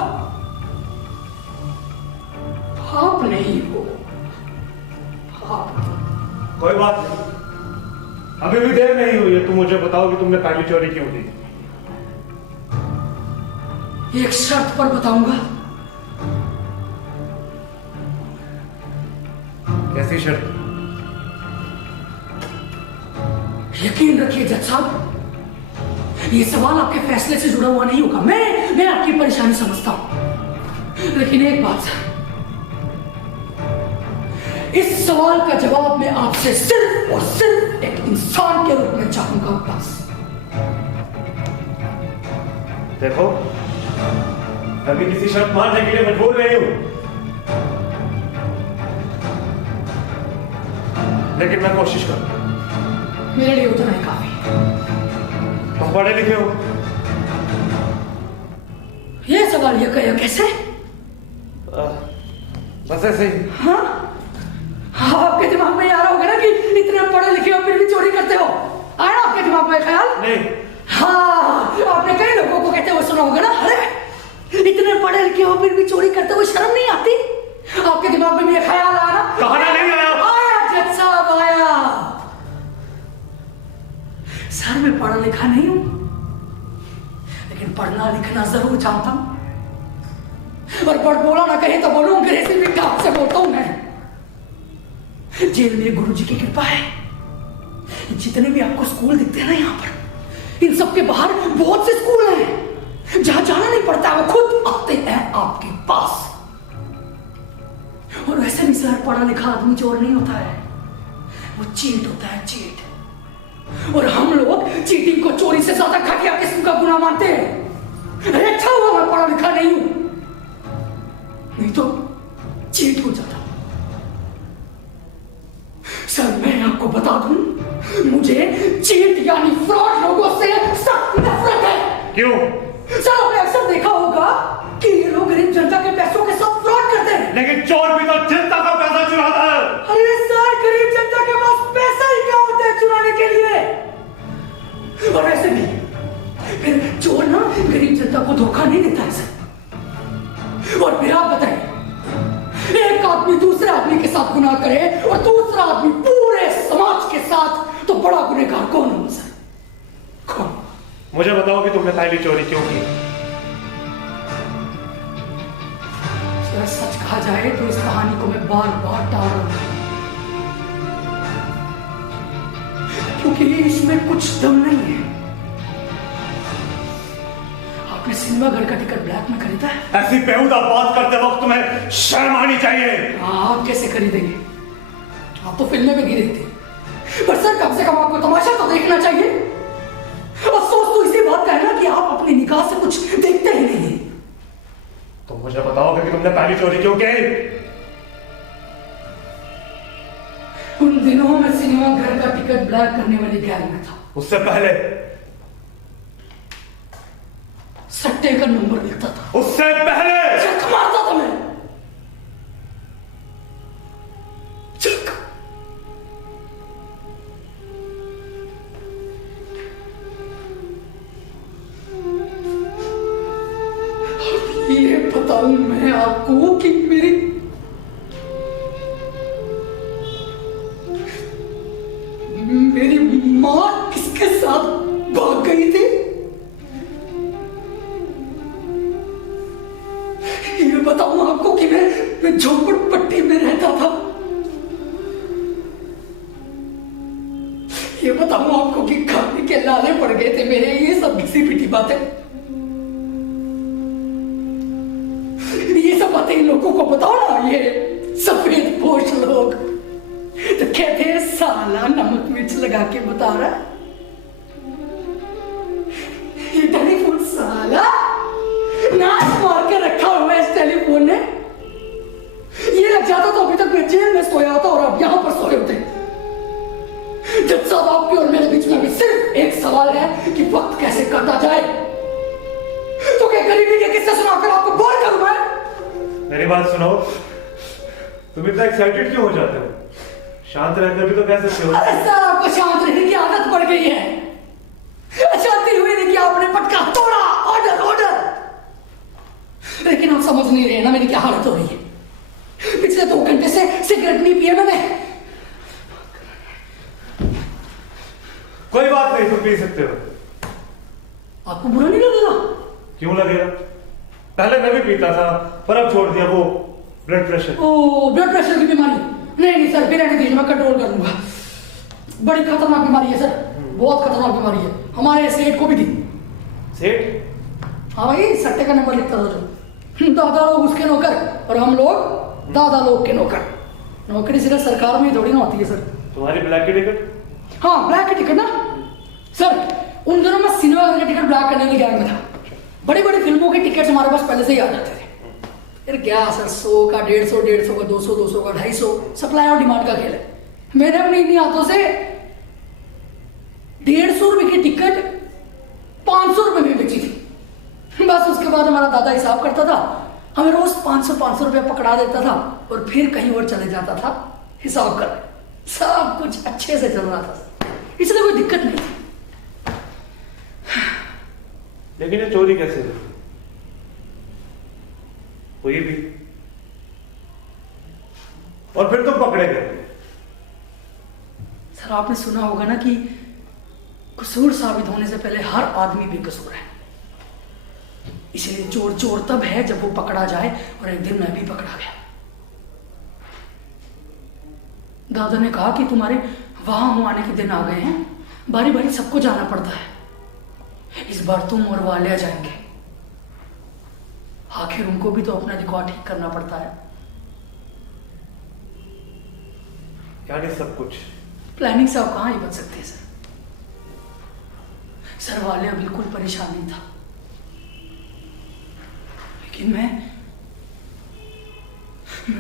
नहीं हो। पाप कोई बात नहीं, अभी भी देर नहीं हुई है, तुम मुझे बताओ कि तुमने पहली चोरी क्यों की। एक शर्त पर बताऊंगा। कैसी शर्त? यकीन रखिए जज साहब, ये सवाल आपके फैसले से जुड़ा हुआ नहीं होगा। मैं आपकी परेशानी समझता हूं, लेकिन एक बात सर, इस सवाल का जवाब मैं आपसे सिर्फ और सिर्फ एक इंसान के रूप में चाहूंगा। बस देखो, अभी किसी शर्त मानने के लिए मजबूर नहीं हूं, लेकिन मैं कोशिश करूंगा। मेरे लिए उतना ही काफी। तुम पढ़े लिखे हो? ये सवाल ये कहे कैसे? बस ऐसे ही। हाँ, आपके दिमाग में आ रहा होगा ना कि इतने पढ़े लिखे हो फिर भी चोरी करते हो। आया आपके दिमाग में ख्याल? नहीं। हाँ, आपने कई लोगों को कहते हुए सुना होगा ना, अरे इतने पढ़े लिखे हो फिर भी चोरी करते हुए शर्म नहीं आती? आपके दिमाग में भी ये ख्याल आ रहा? कहाना नहीं आया? आया जज साहब, आया। सर मैं पढ़ा लिखा नहीं हूं, लेकिन पढ़ना लिखना जरूर जानता हूं। और पढ़ बोला ना कहे तो बोलूं, अंग्रेजी भी ढंग से बोलता हूं मैं। जेल में गुरु जी की कृपा है, जितने भी आपको स्कूल दिखते हैं ना यहाँ पर, इन सब के बाहर बहुत से स्कूल हैं जहां जाना नहीं पड़ता, वो खुद आते हैं आपके पास। और वैसे भी सर पढ़ा लिखा आदमी चोर नहीं होता है, वो चीट होता है, चीट। और हम लोग चीटिंग को चोरी से ज्यादा घटिया किस्म का गुनाह मानते हैं। अरे अच्छा हुआ मैं पढ़ा लिखा नहीं हूं, नहीं तो चीट हो जाता। सर मैं आपको बता दूं, मुझे चीट यानी फ्रॉड लोगों से सख्त नफरत है। क्यों? सर आपने अक्सर देखा होगा कि ये लोग गरीब जनता के पैसों के साथ फ्रॉड करते हैं। लेकिन चोर भी तो जनता का पैसा चुराता है। अरे सर गरीब जनता के पास पैसा ही क्या होता है चुराने के लिए? और वैसे भी फिर चोर ना गरीब जनता को धोखा नहीं देता है सर। और फिर आप बताइए, एक आदमी दूसरे आदमी के साथ गुनाह करे और दूसरा आदमी पूरे समाज के साथ, तो बड़ा गुनहगार कौन होगा सर? कौन? मुझे बताओ कि तुमने पहली चोरी क्यों की? सर सच कहा जाए तो इस कहानी को मैं बार बार टाल रहा हूं, क्योंकि इसमें कुछ दम नहीं है। आपने सिनेमा घर का टिकट ब्लैक में खरीदा है? ऐसी बेहुदा बात करते वक्त तुम्हें शर्म आनी चाहिए। आप कैसे खरीदेंगे? आप तो फिल्में में भी देखते हैं, पर सर कम से कम आपको तमाशा तो देखना चाहिए। अफसोस तो इसी बात का है ना कि आप अपनी निगाह से कुछ देखते ही नहीं है। तो मुझे बताओगे कि तुमने पहली चोरी क्यों की? उन दिनों में सिनेमा घर का टिकट ब्लैक करने वाली गैंग में था। उससे पहले? सट्टे का नंबर लिखता था। उससे पहले? चक मारता था मैं, चक। ये बताऊं मैं आपको कि मेरी माँ किसके साथ भाग गई थी? ये बताऊं आपको कि मैं झोपड़पट्टी में रहता था। ये बताऊं आपको कि खाने के लाले पड़ गए थे मेरे। ये सब घिसी पिटी बातें, ये सब बातें इन लोगों को बताओ ना, ये सफेद पोश लोग तो कहते हैं साला नमक मिर्च लगा के बता रहा। ये टेलीफोन साला नाच मार के रखा हुआ है इस टेलीफोन ने। ये लग जाता तो अभी तक मैं जेल में सोया होता और आप यहां पर सोए होते। जब साहब आपके और मेरे बीच में भी सिर्फ एक सवाल है कि वक्त कैसे काटा जाए, तो क्या गरीबी के किस्से सुनाकर आपको बोर करूं मैं? मेरी बात सुनो, तुम इतना एक्साइटेड क्यों हो जाते हो? शांत रहकर भी तो कह सकते हो। अरे सर, आपको शांत रहने की आदत पड़ गई है। शांति हुई नहीं कि आपने पटका तोड़ा, ऑर्डर ऑर्डर। लेकिन आप समझ नहीं रहे ना मेरी क्या हालत हो रही है। पिछले 2 घंटे से सिगरेट नहीं पिया मैंने। कोई बात नहीं, तुम पी सकते हो। आपको बुरा नहीं लगेगा? क्यों लगेगा? पहले मैं भी पीता था पर अब छोड़ दिया। वो ब्लड प्रेशर। ओ, ब्लड प्रेशर की बीमारी? नहीं सर, फिर रहने दीजिए, मैं कंट्रोल कर लूंगा। बड़ी खतरनाक बीमारी है सर, बहुत खतरनाक बीमारी है। हमारे सेठ को भी थी। सेठ? हाँ भाई, सट्टे का नंबर लिखता था जो। दादा लोग उसके नौकर और हम लोग दादा लोग के नौकर। नौकरी सिर्फ सरकार में ही थोड़ी ना होती है सर। तुम्हारी ब्लैक की टिकट? हाँ, ब्लैक की टिकट ना सर। उन दिनों में सिनेमा का टिकट ब्लैक करने की गैंग में था। बड़ी बड़ी फिल्मों के टिकट्स हमारे पास पहले से ही आ जाते थे। फिर क्या सर, 100 का, 150 का, 200 का, 250, सप्लाई और डिमांड का खेल है। मैंने अपने इन्हीं हाथों से 150 रुपए की टिकट 500 रुपए में बेची थी। बस उसके बाद हमारा दादा हिसाब करता था, हमें रोज 500 रुपया पकड़ा देता था और फिर कहीं और चले जाता था हिसाब कर। सब कुछ अच्छे से चल रहा था, इसलिए कोई दिक्कत नहीं थी। लेकिन ये चोरी कैसे हुई भी? और फिर तुम पकड़े गए? सर, आपने सुना होगा ना कि कसूर साबित होने से पहले हर आदमी बेकसूर है। इसलिए चोर चोर तब है जब वो पकड़ा जाए, और एक दिन मैं भी पकड़ा गया। दादा ने कहा कि तुम्हारे वहां मुंह आने के दिन आ गए हैं, बारी बारी सबको जाना पड़ता है। इस बार तुम और वालिया जाएंगे। आखिर उनको भी तो अपना रिकॉर्ड ठीक करना पड़ता है। यानी सब कुछ प्लानिंग से आप कहां ही बच सकते हैं सर। वालिया बिल्कुल परेशान नहीं था, लेकिन मैं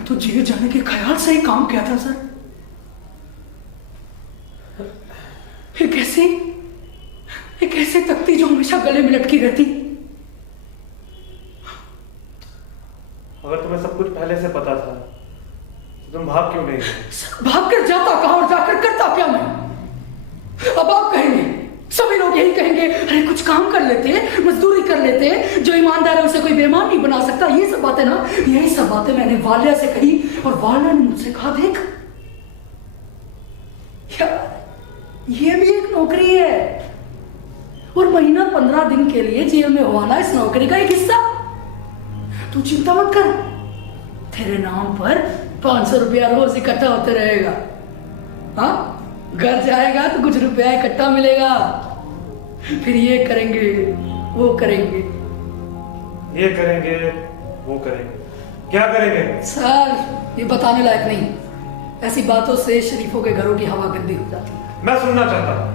तो जेल जाने के ख्याल से ही काम किया था सर। एक ऐसी तख्ती जो हमेशा गले में लटकी रहती। अगर तुम्हें सब कुछ पहले से पता था तो तुम भाग क्यों नहीं? भाग कर जाता कहां और जाकर करता क्या मैं? अब आप कहेंगे, सभी लोग यही कहेंगे, अरे कुछ काम कर लेते, मजदूरी कर लेते, जो ईमानदार है उसे कोई बेईमान नहीं बना सकता। ये सब बातें ना, यही सब बातें मैंने वालिया से कही और वालिया ने मुझसे कहा, देख यार, ये भी एक नौकरी है और महीना 15 दिन के लिए जेल में होना इस नौकरी का एक हिस्सा। तू चिंता मत कर, तेरे नाम पर 500 रुपया रोज इकट्ठा होते रहेगा। हाँ, घर जाएगा तो कुछ रुपया इकट्ठा मिलेगा। फिर ये करेंगे, वो करेंगे, ये करेंगे, वो करेंगे। क्या करेंगे? सर, ये बताने लायक नहीं। ऐसी बातों से शरीफों के घरों की हवा गंदी हो जाती है। मैं सुनना चाहता हूं।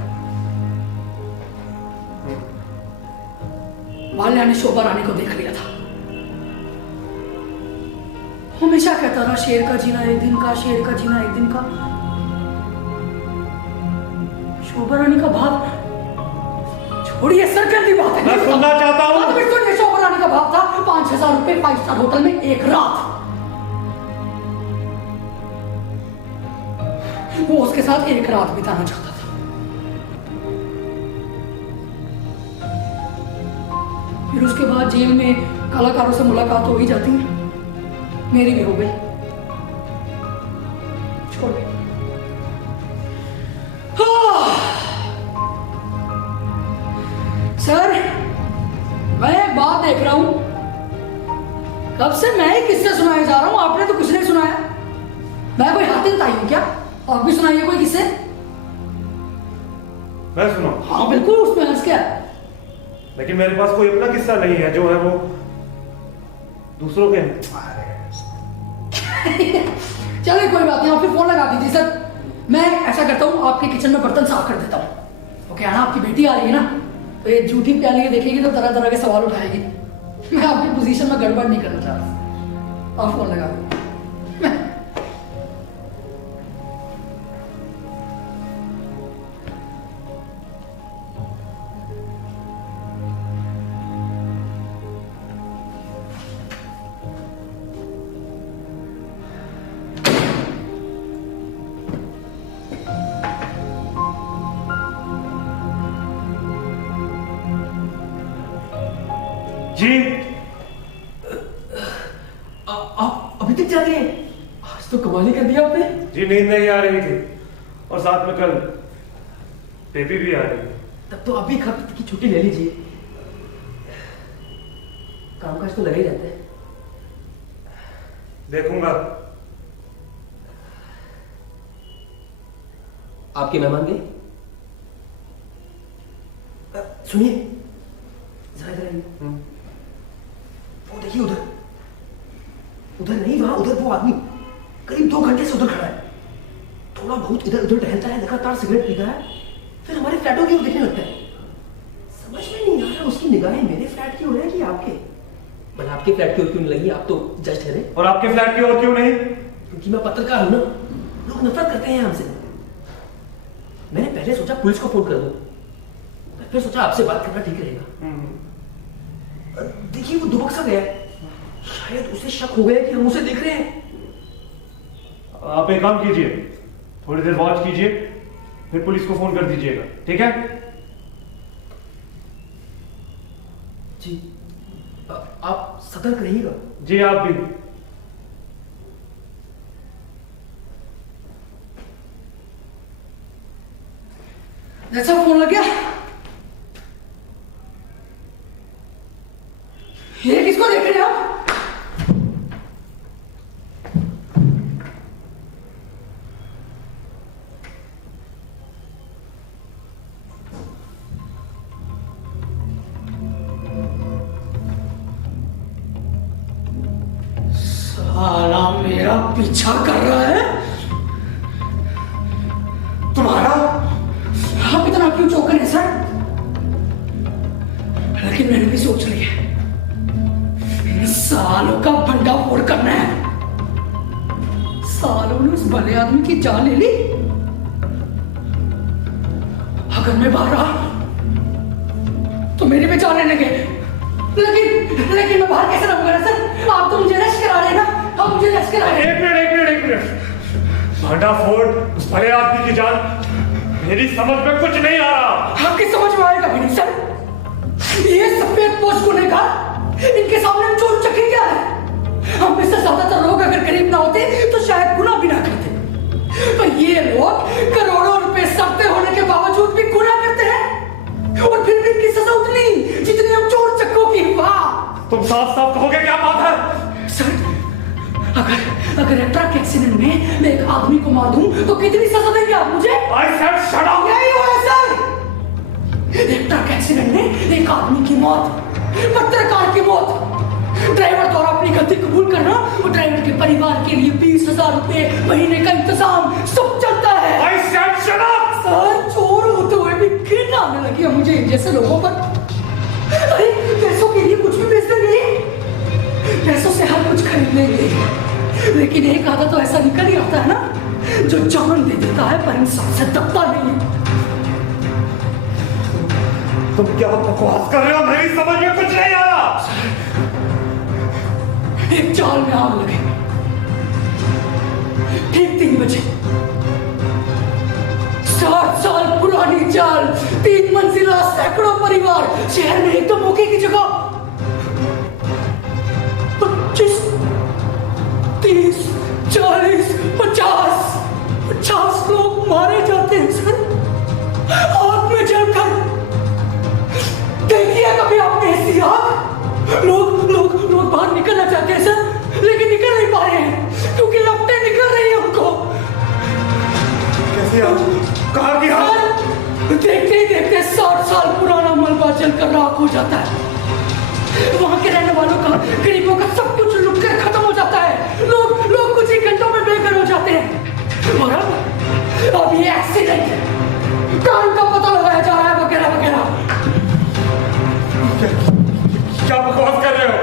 वालिया ने शोभा रानी को देख लिया था। हमेशा कहता था, शेर का जीना एक दिन का, शेर का जीना एक दिन का। शोभा रानी का भाव छोड़िए सर, गंदी बात है। मैं सुनना चाहता हूं। सुनिए, शोभा रानी का भाव था 5000 रुपए 5 स्टार होटल में एक रात। वो उसके साथ एक रात बिताना चाहता था। फिर उसके बाद जेल में कलाकारों से मुलाकात हो ही जाती है। मेरी भी हो गई। छोड़ दे। कब से मैं ही किस्से सुनाए जा रहा हूँ, आपने तो कुछ नहीं सुनाया। मैं कोई हातिम ताई हूँ क्या? आप भी सुनाइए कोई किस्से। मैं सुना? हाँ बिल्कुल, उसमें हंस क्या है? लेकिन मेरे पास कोई अपना किस्सा नहीं है, जो है वो दूसरों के हैं। चलिए कोई बात नहीं, आप फिर फोन लगा दीजिए सर। मैं ऐसा करता हूँ, आपके किचन में बर्तन साफ कर देता हूँ। ओके, आना आपकी बेटी आ रही है ना, तो ये झूठी प्याली देखेगी तो तरह तरह के सवाल उठाएगी। मैं आपकी पोजीशन में गड़बड़ नहीं करना चाहता। आप फोन लगा दो। जी आप अभी तक जागे हैं? आज तो कमाल ही कर दिया आपने। जी, नींद नहीं आ रही थी और साथ में कल बेबी भी आ रही है। तब तो आप भी एक हफ्ते की छुट्टी ले लीजिए, कामकाज तो लगा ही जाता है। देखूंगा। आपके मेहमान गए? सुनिए जरा इधर आइए। वो देखिए उधर, उधर नहीं वहां, उधर वो आदमी करीब 2 घंटे से उधर खड़ा है। थोड़ा बहुत इधर उधर टहलता है, लगातार सिगरेट पीता है, फिर हमारे फ्लैटों की ओर देखने लगता है। समझ में नहीं आ रहा उसकी निगाहें मेरे फ्लैट की ओर है कि आपके। भला आपके फ्लैट की ओर क्यों नहीं लगी? आप तो जज ठहरे। और आपके फ्लैट की ओर क्यों नहीं? क्योंकि मैं पत्रकार हूं ना, लोग नफरत करते हैं हमसे। मैंने पहले सोचा पुलिस को फोन कर दूं, फिर सोचा आपसे बात करना ठीक रहेगा। देखिए वो दुबक सा गया, शायद उसे शक हो गया कि हम उसे देख रहे हैं। आप एक काम कीजिए, थोड़ी देर वॉच कीजिए, फिर पुलिस को फोन कर दीजिएगा, ठीक है? जी आप सतर्क रहिएगा। जी आप भी। जैसा फोन लग गया, ये किसको देख रहे हैं आप? साला मेरा पीछा कर रहा है। तुम्हारा? आप इतना क्यों चौंक रहे हैं सर? लेकिन मैंने भी सोच लिया है, इन सालों का भंडाफोड़ करना है। सालों ने उस भले आदमी की जान ले ली। अगर मैं बाहर रहा तो मेरी भी जान लेने गए। लेकिन मैं बाहर कैसे रहूंगा ना सर? आप तो मुझे रेस्ट करा रहे हैं ना, आप मुझे रेस्ट करा रहे हैं। एक मिनट। भंडाफोड़ उस भले आदमी की जान, मेरी समझ में कुछ नहीं आ रहा। आपकी समझ में आएगा भी नहीं सर। ये सफेद पोस्ट को लेकर इनके सामने चोर चक्की क्या है? हम में से ज्यादातर लोग अगर गरीब ना होते तो शायद गुनाह भी ना करते, पर ये लोग करोड़ों रुपए सकते होने के बावजूद भी गुनाह करते हैं, और फिर भी इनकी सजा उतनी जितनी हम चोर चक्कों की। वाह! तुम साफ साफ कहोगे क्या बात है? सर, अगर एक ट्रक एक्सीडेंट में मैं एक आदमी को मार दूं तो कितनी सजा देंगे आप मुझे? I said shut up! यही हुआ है सर। एक ट्रक एक्सीडेंट में एक आदमी की मौत, पत्रकार की मौत। ड्राइवर द्वारा अपनी गलती कबूल करना और ड्राइवर के परिवार के लिए 20,000 रुपए महीने का इंतजाम सब चलता है। I said shut up! Sir, चोर होते हुए भी घृणा आने लगी है मुझे इन जैसे लोगों पर। अरे पैसों के लिए कुछ भी बेच देंगे, पैसों से हर कुछ खरीद लेंगे, लेकिन एक आधा तो ऐसा निकल ही आता है ना, जो जान दे देता है पर इंसान से दबता नहीं है। तुम क्या बकवास कर रहे हो? मेरी समझ में कुछ नहीं आ रहा। एक जाल में आग लगे, ठीक 3 बजे। 60 साल पुरानी जाल, 3 मंजिला, सैकड़ों परिवार, शहर में एकदम मौके की जगह 25, 30, 40, 50 लोग मारे जाते हैं सर, आग में जलकर। देखिए कभी आपने ऐसी आग? लोग लोग बाहर निकलना चाहते हैं सर, लेकिन निकल नहीं पा रहे हैं क्योंकि लपटें निकल रही है उनको। कैसे आप? कहाँ की हालत? देखते ही देखते 60 साल पुराना मलबा जलकर राख हो जाता है। वहां के रहने वालों का, गरीबों का सब कुछ लुट कर खत्म हो जाता है। लोग कुछ ही घंटों में बेघर हो जाते हैं। और अब ये एक्सीडेंट है, कारण का पता लगाया जा रहा है वगैरह वगैरह। क्या बकवास कर रहे हो?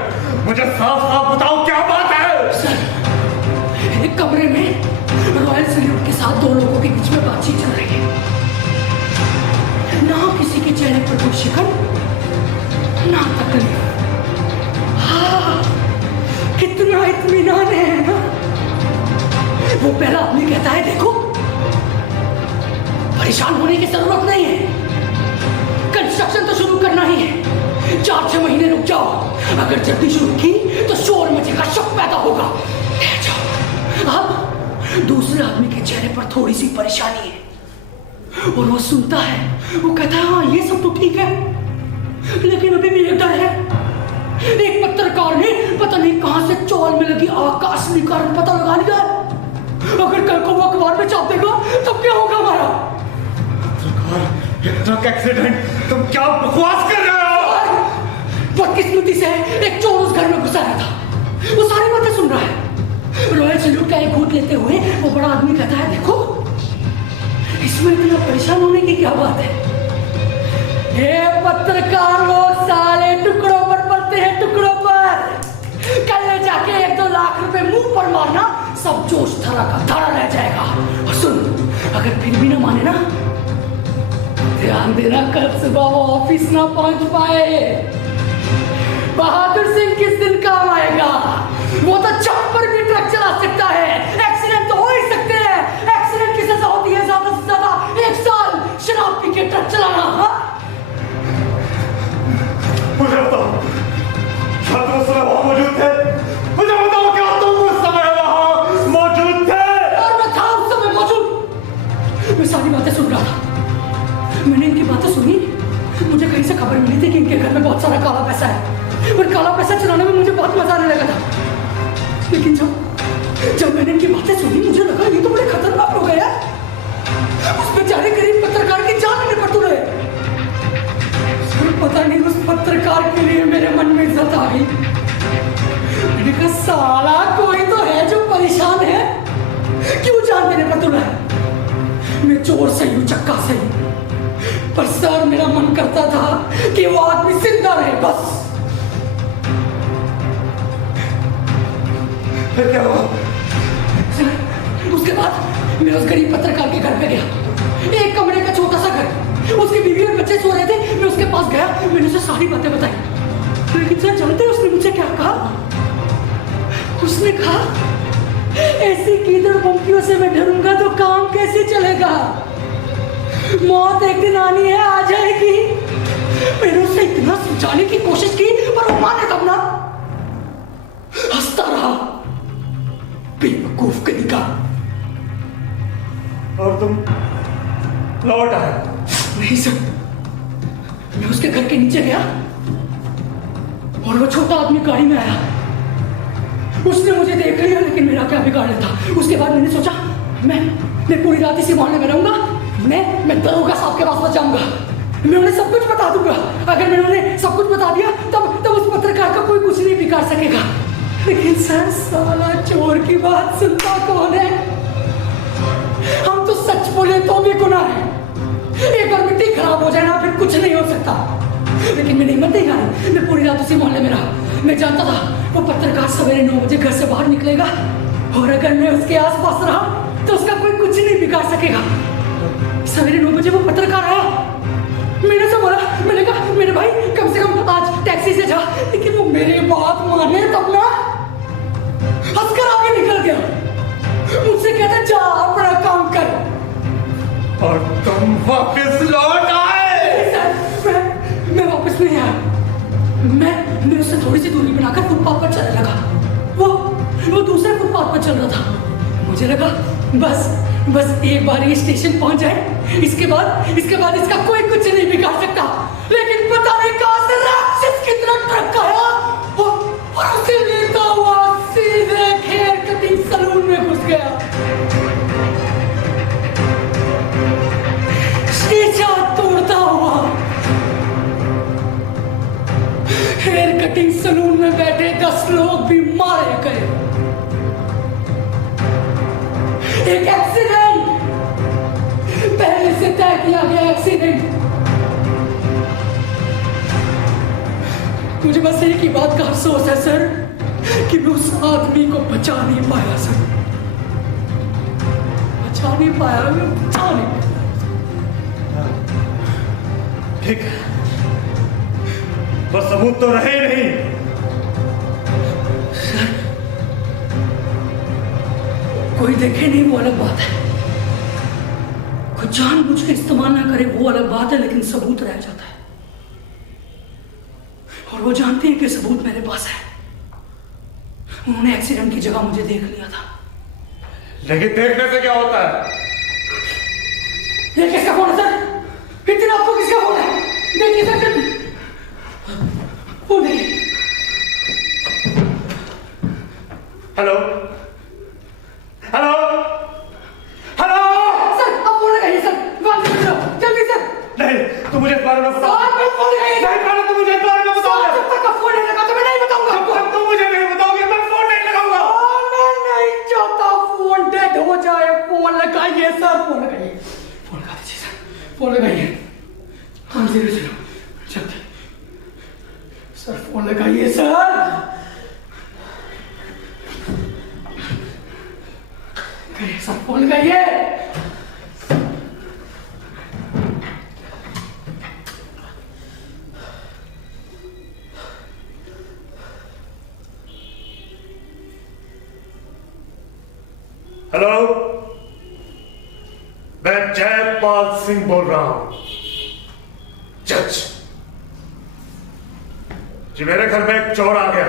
मुझे साफ साफ बताओ क्या बात है? सर, एक कमरे में रॉयल सैल्यूट के साथ 2 लोगों के बीच में बातचीत चल रही है। ना किसी के चेहरे पर कोई शिकन, ना तकलीफ। हाँ, कितना इत्मीनान है ना। वो पहला आदमी कहता है, देखो परेशान होने की जरूरत नहीं है, कंस्ट्रक्शन तो शुरू करना ही है। 4-6 महीने रुक जाओ, अगर जल्दी शुरू की तो शोर मचेगा, शक पैदा होगा। ठहर जाओ। अब दूसरे आदमी के चेहरे पर थोड़ी सी परेशानी है और वो सुनता है, वो कहता है हाँ ये सब तो ठीक है, लेकिन अभी भी एक डर है। एक पत्रकार ने पता नहीं कहां से चौल में लगी आकाशनी कारण पता लगा लिया है। अगर कल को वो अखबार में छाप देगा तब क्या होगा हमारा? Truck accident? तुम क्या बकवास कर रहे हो? बदकिस्मती से एक चोर उस घर में घुसा आया था, वो सारी बातें सुन रहा है। रॉयल सैल्यूट का एक घूंट लेते हुए वो बड़ा आदमी कहता है, देखो इसमें इतना परेशान होने की क्या बात है? ये पत्रकार लोग साले टुकड़ों पर पलते हैं, टुकड़ों पर। कल जाके 1-2 लाख रुपए मुंह पर मारना, सब जोश धरा का धरा रह जाएगा। और सुन, अगर फिर भी ना माने ना, ध्यान देना कल सुबह वो ऑफिस ना पहुंच पाए। बहादुर सिंह किस दिन काम आएगा? वो तो छत पर भी ट्रक चला सकता है। एक्सीडेंट तो हो ही सकते हैं। एक्सीडेंट की सजा होती है ज्यादा से ज्यादा 1 साल शराब पी के ट्रक चलाना। हाँ? मुझे बताओ, क्या तुम उस समय वहां मौजूद थे? मुझे बताओ, क्या तुम उस समय वहां मौजूद थे? और मैं था उस समय मौजूद। मैं सारी बातें सुन रहा था। मैंने इनकी बातें सुनी, मुझे कहीं से खबर मिली थी कि इनके घर में बहुत सारा काला पैसा है और काला पैसा चलाने में मुझे बहुत मजा आने लगा था। लेकिन जब मैंने इनकी बातें सुनी, मुझे लगा ये तो बड़े खतरनाक हो गए हैं। उस बेचारे गरीब पत्रकार की जान लेने पर तुले। पता नहीं उस पत्रकार के लिए मेरे मन में इज्जत आ गई। मैंने कहा साला कोई तो है जो परेशान है, क्यों जान देने पर तुला है? मैं चोर सही हूं, चक्का सही, पर सर मेरा मन करता था कि वो आदमी जिंदा रहे बस। फिर क्या हुआ? उसके बाद मैं उस गरीब पत्रकार के घर पे गया। एक कमरे का छोटा सा घर, उसकी बीवी और बच्चे सो रहे थे। मैं उसके पास गया, मैंने उसे सारी बातें बताई। लेकिन सर जानते हैं उसने मुझे क्या कहा? उसने कहा, ऐसी कीचड़ पंक्तियों से मैं डरूंगा तो काम कैसे चलेगा? मौत एक दिन आनी है, आ जाएगी। मैंने उसे इतना समझाने की कोशिश की पर वो माने तब ना। हंसता रहा, बेवकूफ कहीं का। और तुम लौट आए? नहीं सर, मैं उसके घर के नीचे गया और वो छोटा आदमी गाड़ी में आया। उसने मुझे देख लिया, लेकिन मेरा क्या बिगाड़ था। उसके बाद मैंने सोचा मैं पूरी रात इसी मोहल्ले में रहूंगा। मैं दरोगा साहब के पास पहुंच जाऊंगा। मैं उन्हें सब कुछ बता दूंगा। अगर मैंने उन्हें सब कुछ बता दिया तब उस पत्रकार का कोई कुछ नहीं बिगाड़ सकेगा। लेकिन सर साला चोर की बात सुनता कौन है? हम तो सच बोले तो भी गुनाह है। एक बार मिट्टी खराब हो जाए ना, फिर कुछ नहीं हो सकता। लेकिन मैंने हिम्मत नहीं हारी। मैं पूरी रात उसी मोहल्ले में रहा। मैं जानता था वो पत्रकार सवेरे 9 बजे घर से बाहर निकलेगा और अगर मैं उसके आसपास रहा तो उसका कोई कुछ नहीं बिगाड़ सकेगा। सवेरे 9 बजे वो पत्रकार आया। मैंने उसे बोला, मैंने कहा मेरे भाई कम से कम आज टैक्सी से जा। लेकिन वो मेरी बात माने तब ना हंसकर आगे निकल गया। मुझसे कहता जा अपना काम कर। और तुम वापस लौट आए? मैं वापस नहीं आया। मैं उससे थोड़ी सी दूरी बनाकर फुटपाथ पर चलने लगा। वो दूसरे फुटपाथ पर चल रहा था। मुझे लगा बस एक बार ये स्टेशन पहुंच जाए, इसके बाद इसका कोई कुछ नहीं बिगाड़ सकता। लेकिन पता नहीं कहां से राक्षस की तरह ट्रक आया और उसे लेता हुआ सीधे हेयर कटिंग सलून में घुस गया। शीशा तोड़ता हुआ हेयर कटिंग सलून में बैठे 10 लोग भी मारे गए। एक एक्सीडेंट, पहले से तय किया गया एक्सीडेंट। मुझे बस एक ही बात का अफसोस है सर कि मैं उस आदमी को बचा नहीं पाया सर, बचा नहीं पाया, मैं बचा नहीं पाया। ठीक है, पर सबूत तो रहे नहीं। सर, कोई देखे नहीं वो अलग बात है, कोई जानबूझ के इस्तेमाल ना करे वो अलग बात है, लेकिन सबूत रह जाता है। और वो जानते हैं कि सबूत मेरे पास है। उन्होंने एक्सीडेंट की जगह मुझे देख लिया था। लेकिन देखने से क्या होता है? ये किसका फोन है सर? इतना आपको किसका फोन है? देखिए सर, वो देखिए। हेलो हेलो हेलो सर, अब फोन लगाइए सर, बात कर लो जल्दी सर। नहीं, तुम मुझे इस बारे में बताओ। सर, मैं फोन लगाइए। नहीं पहले तुम मुझे इस बारे में बताओ। जब तक का फोन नहीं लगा तो मैं नहीं बताऊंगा। जब तक तुम मुझे नहीं बताओगे मैं फोन नहीं लगाऊंगा। मैं नहीं चाहता फोन डेड हो जाए। फोन लगाइए सर, फोन लगाइए, फोन लगा दीजिए सर, फोन लगाइए। हाँ 0 जल्दी सर, फोन लगाइए सर। सर फोन लगाइए। हेलो, मैं जयपाल सिंह बोल रहा हूं, जज जी। मेरे घर में एक चोर आ गया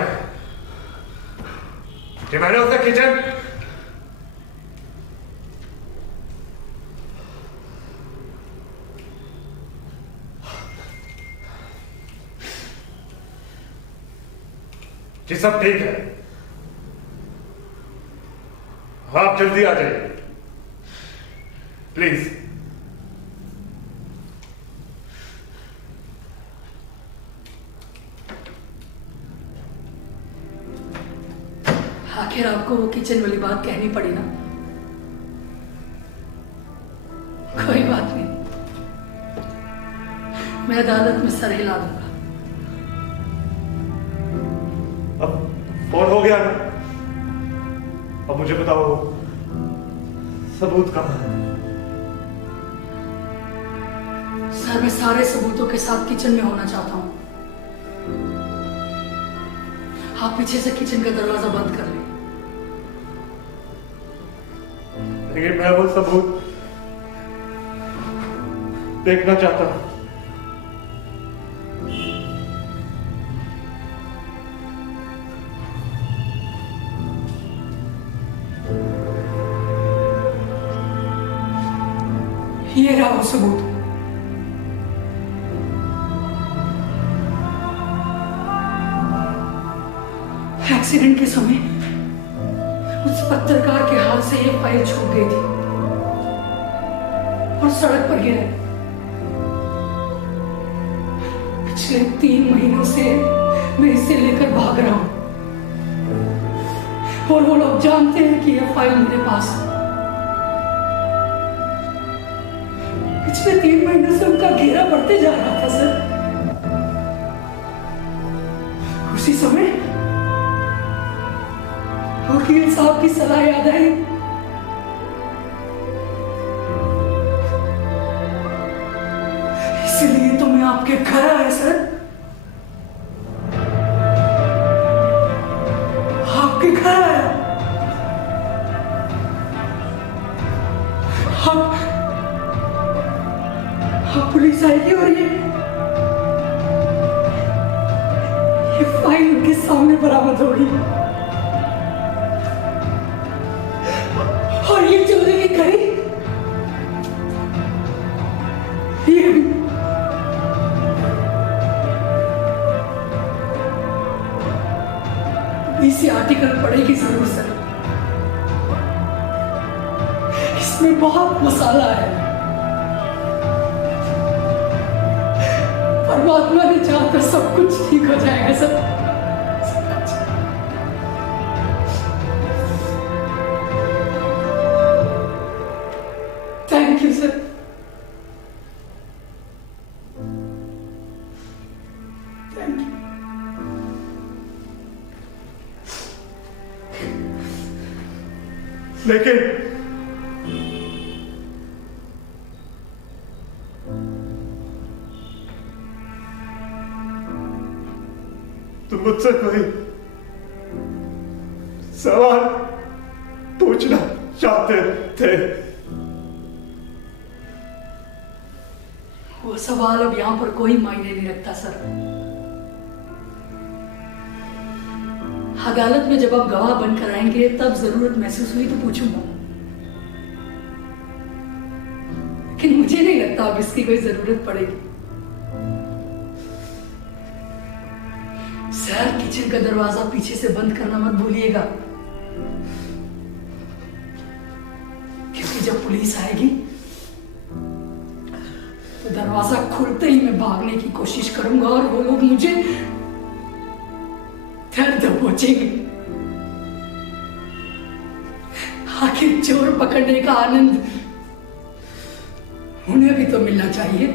कि मैंने उसे किचन जी सब ठीक है, आप जल्दी आ जाइए प्लीज। आखिर आपको वो किचन वाली बात कहनी पड़ी ना। कोई बात नहीं, मैं अदालत में सर हिला दूंगा। अब फोन हो गया ना, अब मुझे बताओ सबूत कहां है? सर, मैं सारे सबूतों के साथ किचन में होना चाहता हूं। आप पीछे से किचन का दरवाजा बंद कर लें। लेकिन मैं वो सबूत देखना चाहता हूं। ये रहा वो सबूत। एक्सीडेंट के समय उस पत्रकार के हाथ से ये फाइल छूट गई थी और सड़क पर गिरा। पिछले 3 महीनों से मैं इसे लेकर भाग रहा हूं और वो लोग जानते हैं कि यह फाइल मेरे पास है। पिछले 3 महीनों से उनका घेरा बढ़ते जा रहा था सर। उसी समय वकील साहब की सलाह याद आई। इसलिए तो मैं आपके घर आया सर, आपके घर आया। आप पुलिस आएगी और ये फाइल उनके सामने बरामद होगी और ये चोरी की कड़ी ये भी। BBC आर्टिकल पढ़ेगी जरूर सर। इसमें बहुत मसाला है। परमात्मा ने चाहा तो सब कुछ ठीक हो जाएगा sir. Thank you sir. Thank you. लेकिन तुम मुझसे कोई सवाल पूछना चाहते थे? वो सवाल अब यहां पर कोई मायने नहीं रखता सर। अदालत में जब आप गवाह बनकर आएंगे तब जरूरत महसूस हुई तो पूछूंगा, लेकिन मुझे नहीं लगता अब इसकी कोई जरूरत पड़ेगी। सर, किचन का दरवाजा पीछे से बंद करना मत भूलिएगा, क्योंकि जब पुलिस आएगी तो दरवाजा खुलते ही मैं भागने की कोशिश करूंगा और वो लोग मुझे दर्द पहुंचेंगे। आखिर चोर पकड़ने का आनंद उन्हें भी तो मिलना चाहिए।